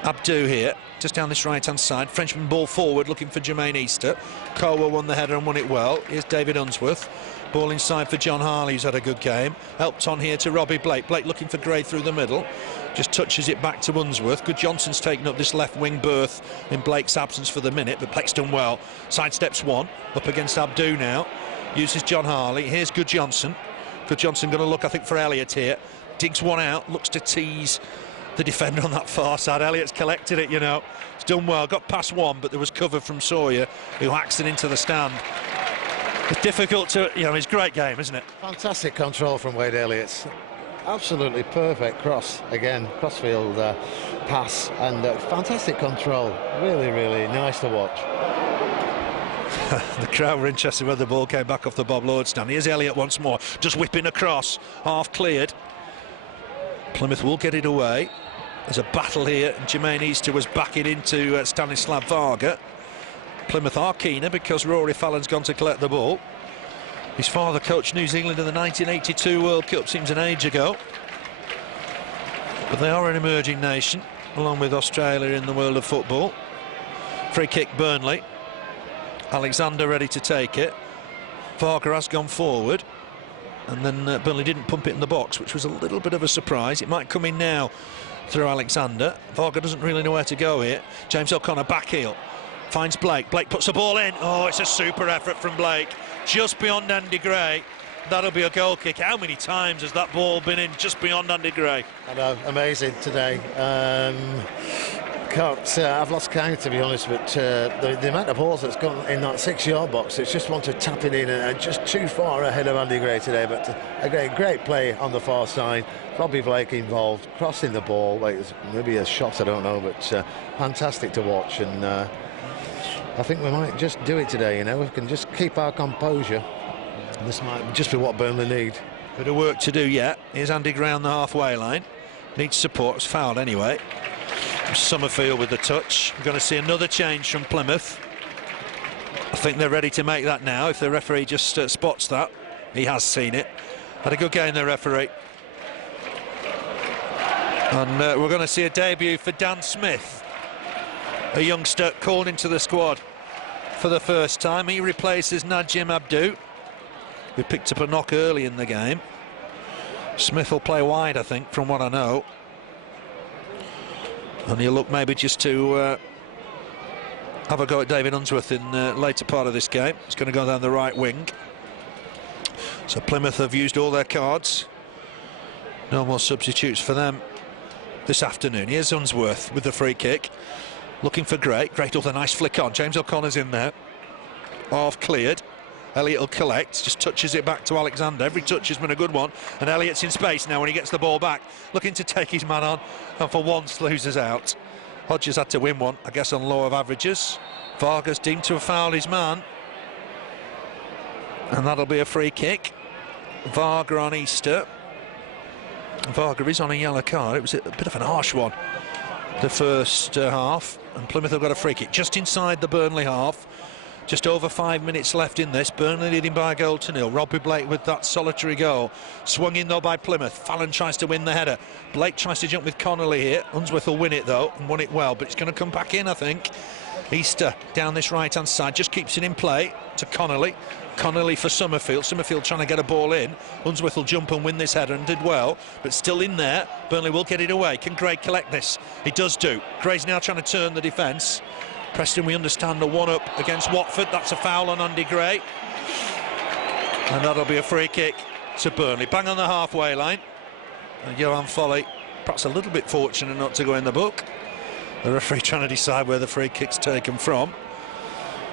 Abdou here, just down this right-hand side. Frenchman ball forward, looking for Jermaine. Caldwell won the header and won it well. Here's David Unsworth. Ball inside for John Harley, who's had a good game. Helped on here to Robbie Blake. Blake looking for Gray through the middle. Just touches it back to Unsworth. Guðjónsson's taken up this left wing berth in Blake's absence for the minute, but Blake's done well. Sidesteps one, up against Abdou now. Uses John Harley. Here's Guðjónsson. Guðjónsson going to look, I think, for Elliott here. Digs one out, looks to tease the defender on that far side. Elliott's collected it, you know. It's done well, got past one, but there was cover from Sawyer, who hacks it into the stand. It's difficult to, you know, it's a great game, isn't it? Fantastic control from Wade Elliott. Absolutely perfect cross, again, crossfield pass, and fantastic control. Really, really nice to watch. The crowd were interested whether the ball came back off the Bob Lord stand. Here's Elliott once more, just whipping across, half cleared. Plymouth will get it away. There's a battle here, and Jermaine was backing into Stanislav Varga. Plymouth are keener because Rory Fallon's gone to collect the ball. His father coached New Zealand in the 1982 World Cup, seems an age ago. But they are an emerging nation, along with Australia in the world of football. Free kick, Burnley. Alexander ready to take it. Varga has gone forward. And then Burnley didn't pump it in the box, which was a little bit of a surprise. It might come in now through Alexander. Varga doesn't really know where to go here. James O'Connor back heel. Finds Blake. Blake puts the ball in. Oh, it's a super effort from Blake. Just beyond Andy Gray. That'll be a goal kick. How many times has that ball been in just beyond Andy Gray? I know, amazing today. I've lost count, to be honest, but the amount of balls that's gone in that 6-yard box, it's just wanted to tap it in and just too far ahead of Andy Gray today. But again, great play on the far side. Robbie Blake involved, crossing the ball. Like maybe a shot, I don't know, but fantastic to watch. And I think we might just do it today, you know. We can just keep our composure. This might just be what Burnley need. Bit of work to do yet. Here's Andy Gray on the halfway line. Needs support. It's fouled anyway. Summerfield with the touch. We're going to see another change from Plymouth. I think they're ready to make that now. If the referee just spots that, he has seen it. Had a good game, the referee. And we're going to see a debut for Dan Smith, a youngster called into the squad for the first time. He replaces Nadjim Abdou, who picked up a knock early in the game. Smith will play wide, I think, from what I know. And he'll look maybe just to have a go at David Unsworth in the later part of this game. It's going to go down the right wing. So Plymouth have used all their cards. No more substitutes for them this afternoon. Here's Unsworth with the free kick. Looking for Gray. Gray does a nice flick on. James O'Connor's in there. Half cleared. Elliott will collect, just touches it back to Alexander. Every touch has been a good one, and Elliott's in space now when he gets the ball back, looking to take his man on, and for once loses out. Hodges had to win one, I guess, on law of averages. Varga's deemed to have fouled his man, and that'll be a free kick. Varga on Easter. Varga is on a yellow card. It was a bit of an harsh one, the first half, and Plymouth have got a free kick just inside the Burnley half. Just over 5 minutes left in this. Burnley leading by a goal to nil. Robbie Blake with that solitary goal. Swung in though by Plymouth. Fallon tries to win the header. Blake tries to jump with Connolly here. Unsworth will win it though, and won it well, but it's going to come back in, I think. Easter down this right hand side, just keeps it in play to Connolly. Connolly for Summerfield. Summerfield trying to get a ball in. Unsworth will jump and win this header, and did well, but still in there. Burnley will get it away. Can Gray collect this? He does do. Gray's now trying to turn the defence. Preston, we understand, the one-up against Watford. That's a foul on Andy Gray. And that'll be a free kick to Burnley. Bang on the halfway line. And Johan Foley, perhaps a little bit fortunate not to go in the book. The referee trying to decide where the free kick's taken from.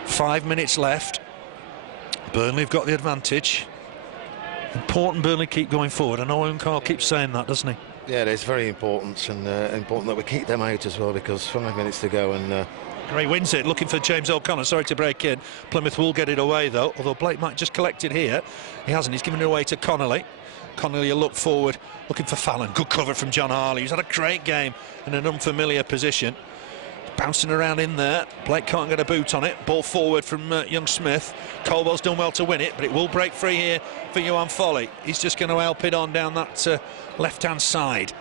5 minutes left. Burnley have got the advantage. Important Burnley keep going forward. I know Owen Coyle keeps saying that, doesn't he? Yeah, it's very important, and important that we keep them out as well, because 5 minutes to go. And Gray wins it, looking for James O'Connor. Sorry to break in. Plymouth will get it away though, although Blake might just collect it here. He hasn't. He's given it away to Connolly. Connolly a look forward, looking for Fallon. Good cover from John Harley. He's had a great game in an unfamiliar position. Bouncing around in there. Blake can't get a boot on it. Ball forward from young Smith. Caldwell's done well to win it, but it will break free here for Johan Foley. He's just going to help it on down that left-hand side.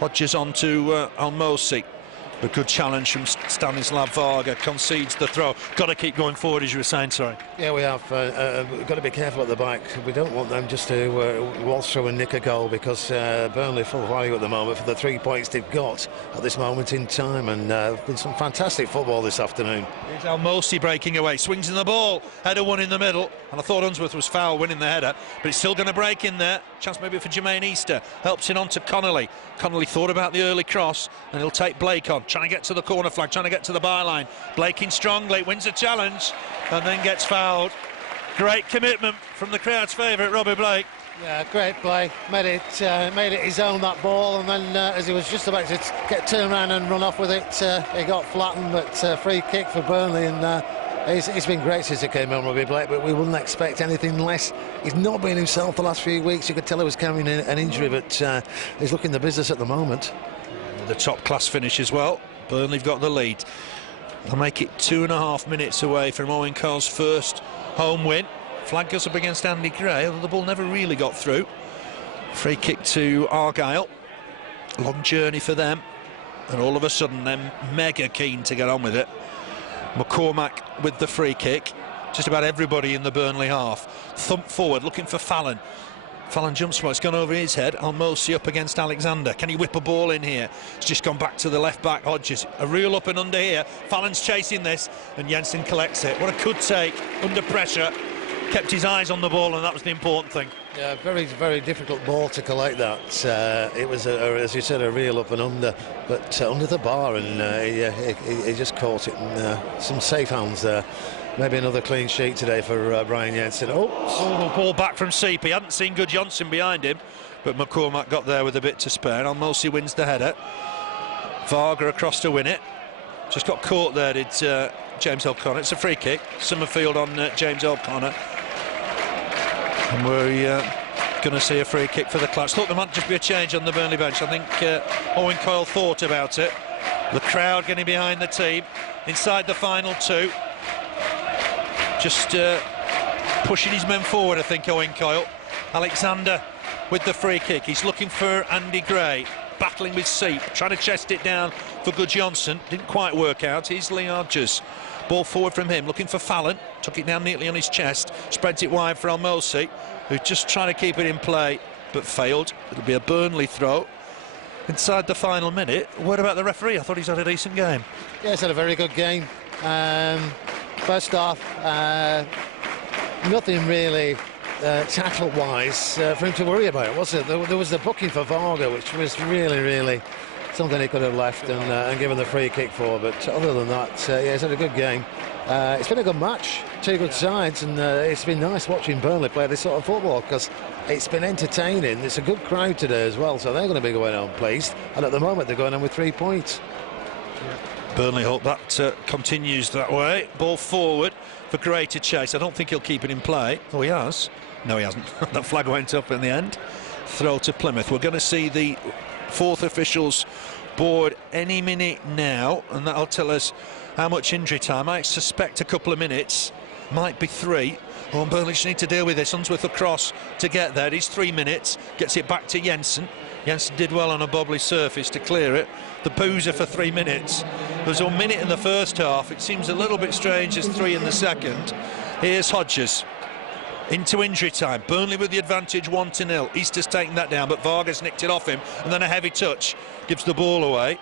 Hodges on to Halmosi. A good challenge from Stanislav Varga. Concedes the throw. Got to keep going forward, as you were saying, sorry. Yeah, we have. We've got to be careful at the back. We don't want them just to waltz through and nick a goal, because Burnley full value at the moment for the 3 points they've got at this moment in time, and been some fantastic football this afternoon. Here's Halmosi breaking away, swings in the ball, header one in the middle, and I thought Unsworth was foul winning the header, but it's still going to break in there. Chance maybe for Jermaine Easter. Helps it on to Connolly. Connolly thought about the early cross, and he'll take Blake on, trying to get to the corner flag, trying to get to the byline. Blake in strong, Blake wins a challenge and then gets fouled. Great commitment from the crowd's favourite, Robbie Blake. Yeah, great play. Made it his own, that ball, and then as he was just about to get turned around and run off with it, he got flattened. But free kick for Burnley, and he's been great since he came on, Robbie Blake, but we wouldn't expect anything less. He's not been himself the last few weeks. You could tell he was carrying an injury, but he's looking the business at the moment. The top class finish as well. Burnley have got the lead. They'll make it 2.5 minutes away from Owen Coyle's first home win. Flag goes up against Andy Gray, although the ball never really got through. Free kick to Argyle. Long journey for them, and all of a sudden they're mega keen to get on with it. McCormick with the free kick. Just about everybody in the Burnley half. Thump forward, looking for Fallon. Fallon jumps for it, it's gone over his head. Halmosi up against Alexander. Can he whip a ball in here? It's just gone back to the left back, Hodges. A reel up and under here. Fallon's chasing this, and Jensen collects it. What a good take under pressure. Kept his eyes on the ball, and that was the important thing. Yeah, very, very difficult ball to collect that. It was, as you said, a reel up and under, but under the bar, and he just caught it. And some safe hands there. Maybe another clean sheet today for Brian Jensen. Ball back from Seip. He hadn't seen Guðjónsson behind him, but McCormick got there with a bit to spare. Halmosi wins the header. Varga across to win it. Just got caught there, did James O'Connor. It's a free kick. Summerfield on James O'Connor. And we're going to see a free kick for the Clash. Thought there might just be a change on the Burnley bench. I think Owen Coyle thought about it. The crowd getting behind the team. Inside the final two. Just pushing his men forward, I think, Owen Coyle. Alexander with the free kick. He's looking for Andy Gray. Battling with Seip. Trying to chest it down for Guðjónsson. Didn't quite work out. Here's Szilárd. Ball forward from him, looking for Fallon. Took it down neatly on his chest. Spreads it wide for Halmosi, who's just trying to keep it in play, but failed. It'll be a Burnley throw. Inside the final minute. What about the referee? I thought he's had a decent game. Yeah, he's had a very good game. First half, nothing really tackle-wise for him to worry about, was it? There was the booking for Varga, which was really something he could have left and given the free kick for, but other than that, yeah, he's had a good game. It's been a good match, two good sides, and it's been nice watching Burnley play this sort of football, because it's been entertaining. It's a good crowd today as well, so they're going to be going on pleased, and at the moment they're going on with 3 points. Burnley hope that continues that way. Ball forward for Gray to chase. I don't think he'll keep it in play. Oh, he has. No, he hasn't. That flag went up in the end. Throw to Plymouth. We're going to see the fourth officials board any minute now, and that'll tell us how much injury time. I suspect a couple of minutes, might be 3. Oh, and Burnley just need to deal with this. Unsworth across to get there. It's 3 minutes. Gets it back to Jensen. Jensen did well on a bobbly surface to clear it. The boozer for 3 minutes. There was a minute in the first half. It seems a little bit strange as 3 in the second. Here's Hodges. Into injury time. Burnley with the advantage 1-0. Easter's taken that down, but Vargas nicked it off him, and then a heavy touch gives the ball away.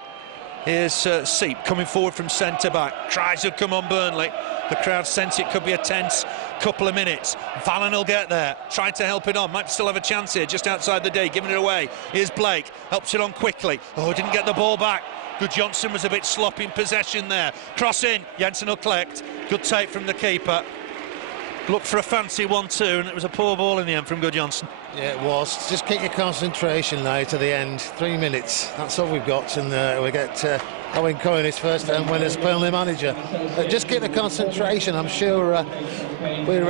Here's Seip coming forward from centre-back. Tries to come on Burnley. The crowd sense it could be a tense couple of minutes. Fallon will get there, trying to help it on. Might still have a chance here, just outside the D, giving it away. Here's Blake, helps it on quickly. Oh, didn't get the ball back. Guðjónsson was a bit sloppy in possession there. Cross in, Jensen will collect. Good take from the keeper. Looked for a fancy 1-2, and it was a poor ball in the end from Guðjónsson. Yeah, it was. Just keep your concentration now to the end. 3 minutes, that's all we've got, and we get Owen Coyle his first time win as Burnley manager. Just keep the concentration. I'm sure we're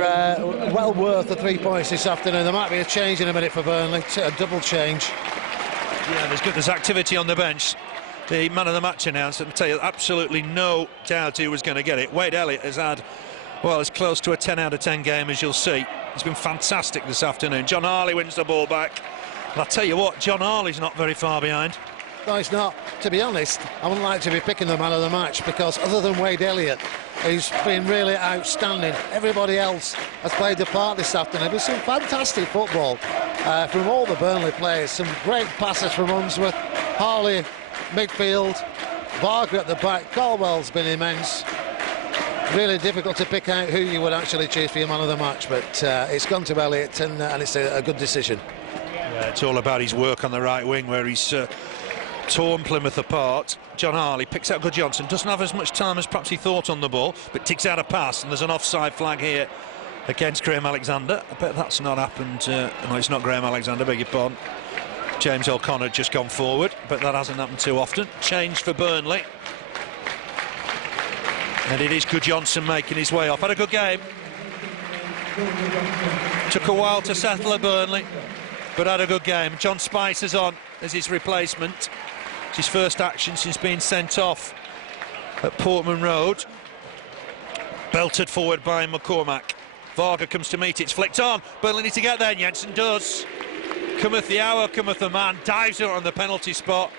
well worth the 3 points this afternoon. There might be a change in a minute for Burnley, a double change. Yeah, there's activity on the bench. The man of the match announced, and tell you, absolutely no doubt he was going to get it. Wade Elliott has had, well, as close to a 10 out of 10 game as you'll see. He's been fantastic this afternoon. John Harley wins the ball back. And I'll tell you what, John Harley's not very far behind. No, he's not. To be honest, I wouldn't like to be picking the man of the match, because other than Wade Elliott, who's been really outstanding, everybody else has played the part this afternoon. There's some fantastic football from all the Burnley players. Some great passes from Unsworth, Harley midfield, Varga at the back. Caldwell's been immense. Really difficult to pick out who you would actually choose for your man of the match, but it's gone to Elliott, and it's a good decision. Yeah, it's all about his work on the right wing, where he's torn Plymouth apart. John Harley picks out Guðjónsson, doesn't have as much time as perhaps he thought on the ball, but digs out a pass, and there's an offside flag here against Graham Alexander. I bet that's not happened. No, it's not Graham Alexander, beg your pardon. James O'Connor just gone forward, but that hasn't happened too often. Change for Burnley. And it is Guðjónsson making his way off. Had a good game. Took a while to settle at Burnley, but had a good game. John Spicer's on as his replacement. It's his first action since being sent off at Portman Road. Belted forward by McCormick. Varga comes to meet it. It's flicked on. Burnley need to get there. Jensen does. Cometh the hour, cometh the man. Dives out on the penalty spot.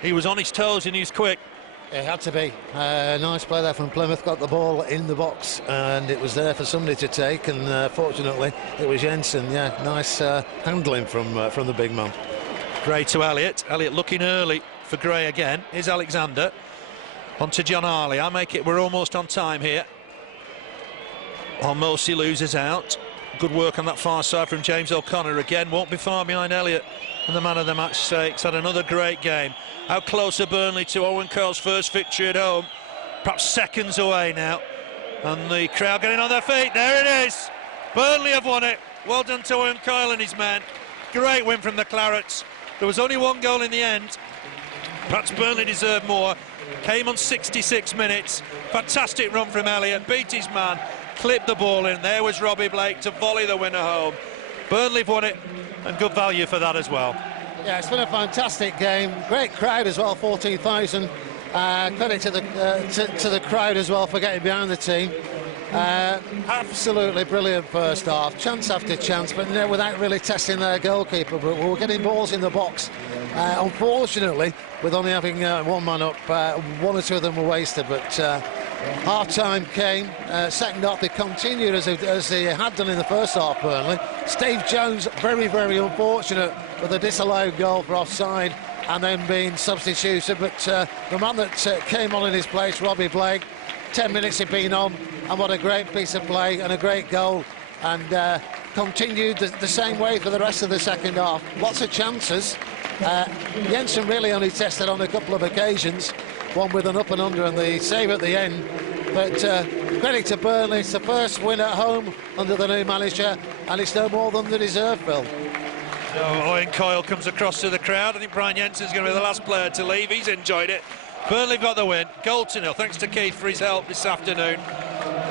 He was on his toes and he was quick. It had to be. Nice play there from Plymouth. Got the ball in the box, and it was there for somebody to take, and fortunately it was Jensen. Yeah, nice handling from the big man. Gray to Elliott. Elliott looking early for Gray again. Here's Alexander. On to John Harley. I make it. We're almost on time here. Halmosi loses out. Good work on that far side from James O'Connor again. Won't be far behind Elliott. And the man of the match stakes had another great game. How close are Burnley to Owen Coyle's first victory at home? Perhaps seconds away now. And the crowd getting on their feet. There it is. Burnley have won it. Well done to Owen Coyle and his men. Great win from the Clarets. There was only one goal in the end. Perhaps Burnley deserved more. Came on 66 minutes. Fantastic run from Elliott. Beat his man. Clipped the ball in. There was Robbie Blake to volley the winner home. Burnley have won it, and good value for that as well. Yeah, it's been a fantastic game. Great crowd as well, 14,000. Credit to the crowd as well for getting behind the team. Absolutely brilliant first half, chance after chance, but without really testing their goalkeeper. But we were getting balls in the box. Unfortunately, with only having one man up, one or two of them were wasted. But half-time came. Second half, they continued as they had done in the first half. Burnley. Steve Jones, very, very unfortunate with a disallowed goal for offside, and then being substituted. But the man that came on in his place, Robbie Blake, 10 minutes he'd been on, and what a great piece of play and a great goal, and continued the same way for the rest of the second half. Lots of chances. Jensen really only tested on a couple of occasions, one with an up and under and the save at the end. But credit to Burnley, it's the first win at home under the new manager, and it's no more than they deserve, Phil. So Owen Coyle comes across to the crowd. I think Brian Jensen's going to be the last player to leave. He's enjoyed it. Burnley got the win. Goal to nil. Thanks to Keith for his help this afternoon.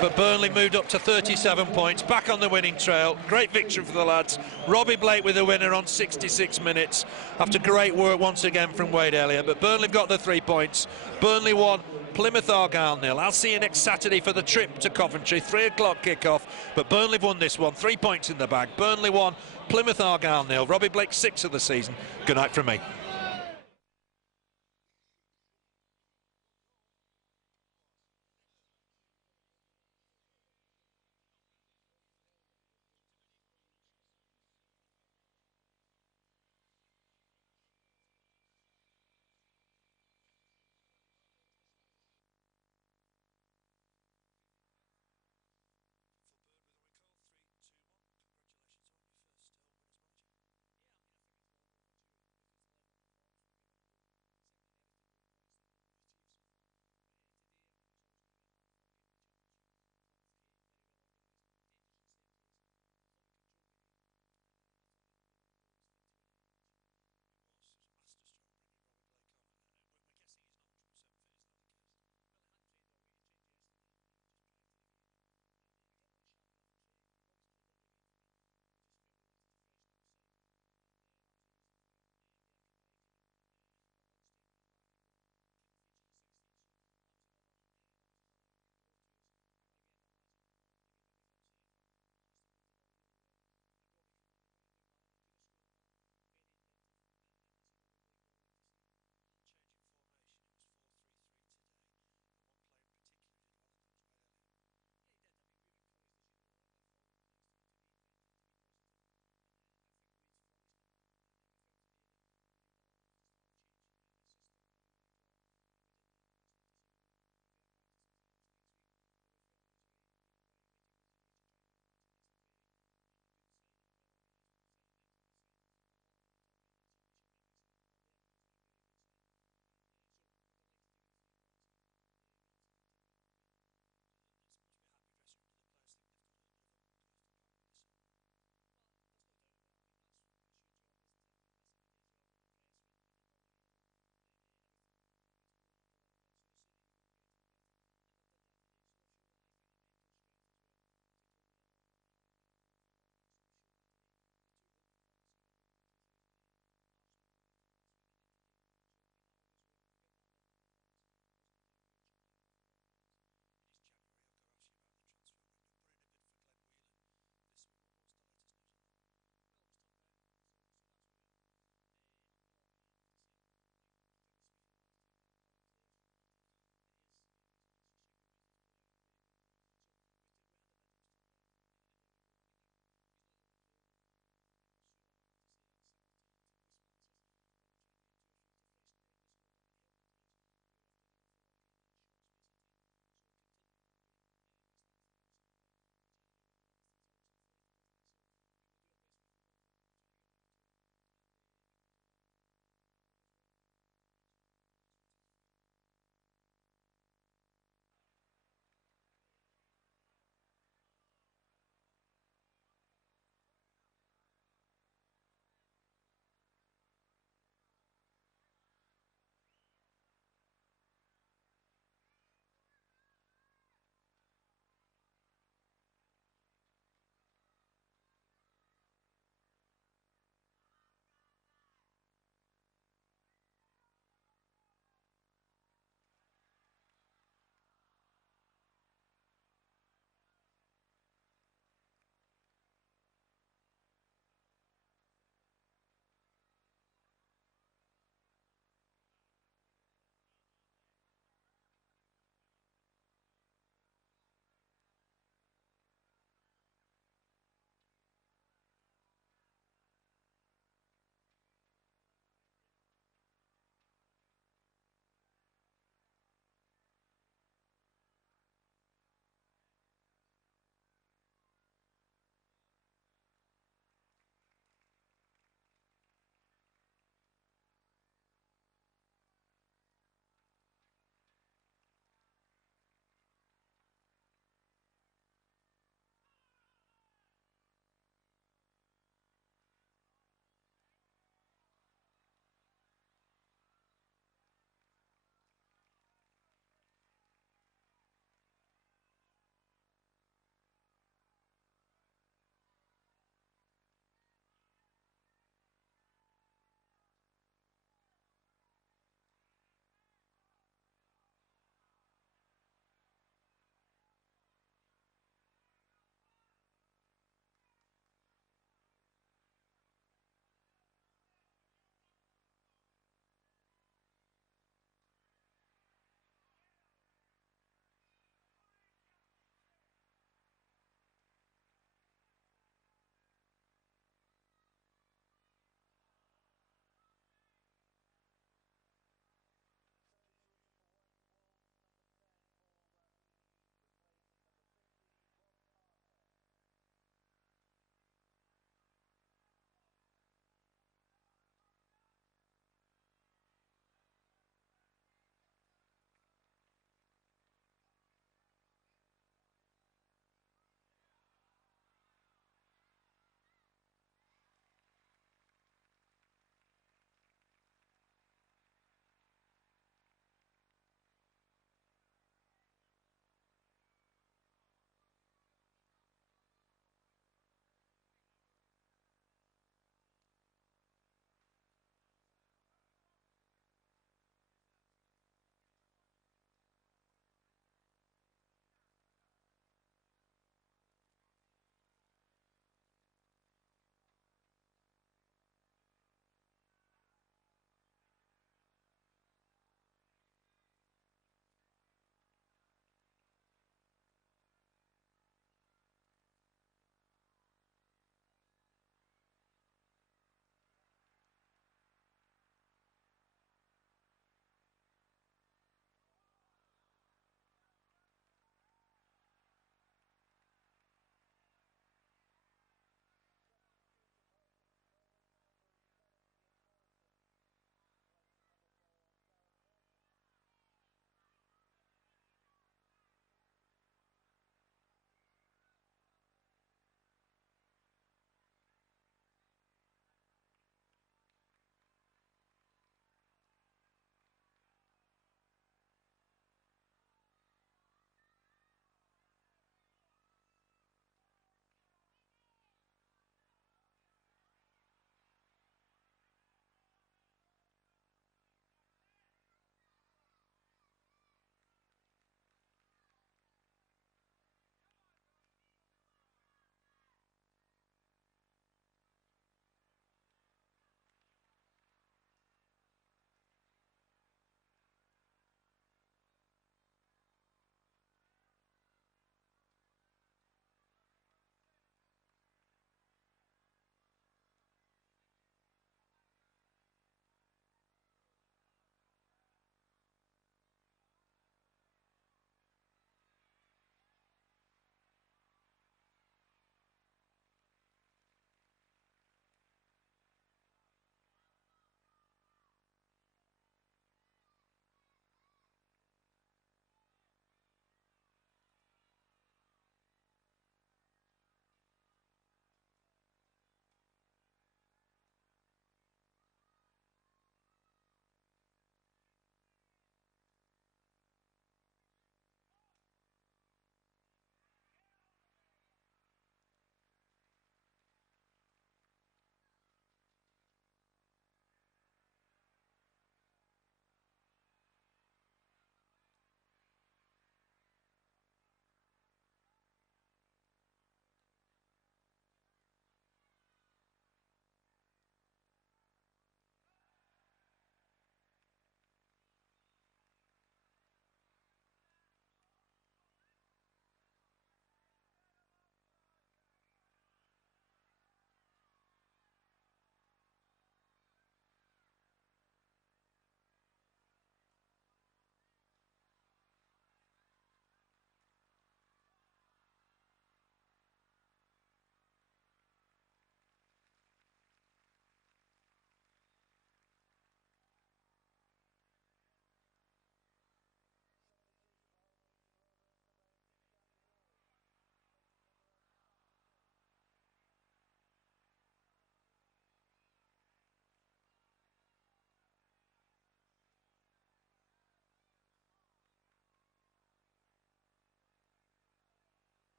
But Burnley moved up to 37 points, back on the winning trail. Great victory for the lads. Robbie Blake with the winner on 66 minutes after great work once again from Wade Elliott. But Burnley got the 3 points. Burnley won, Plymouth Argyle nil. I'll see you next Saturday for the trip to Coventry, 3 o'clock kick-off. But Burnley won this one, 3 points in the bag. Burnley won, Plymouth Argyle nil. Robbie Blake 6 of the season. Good night from me.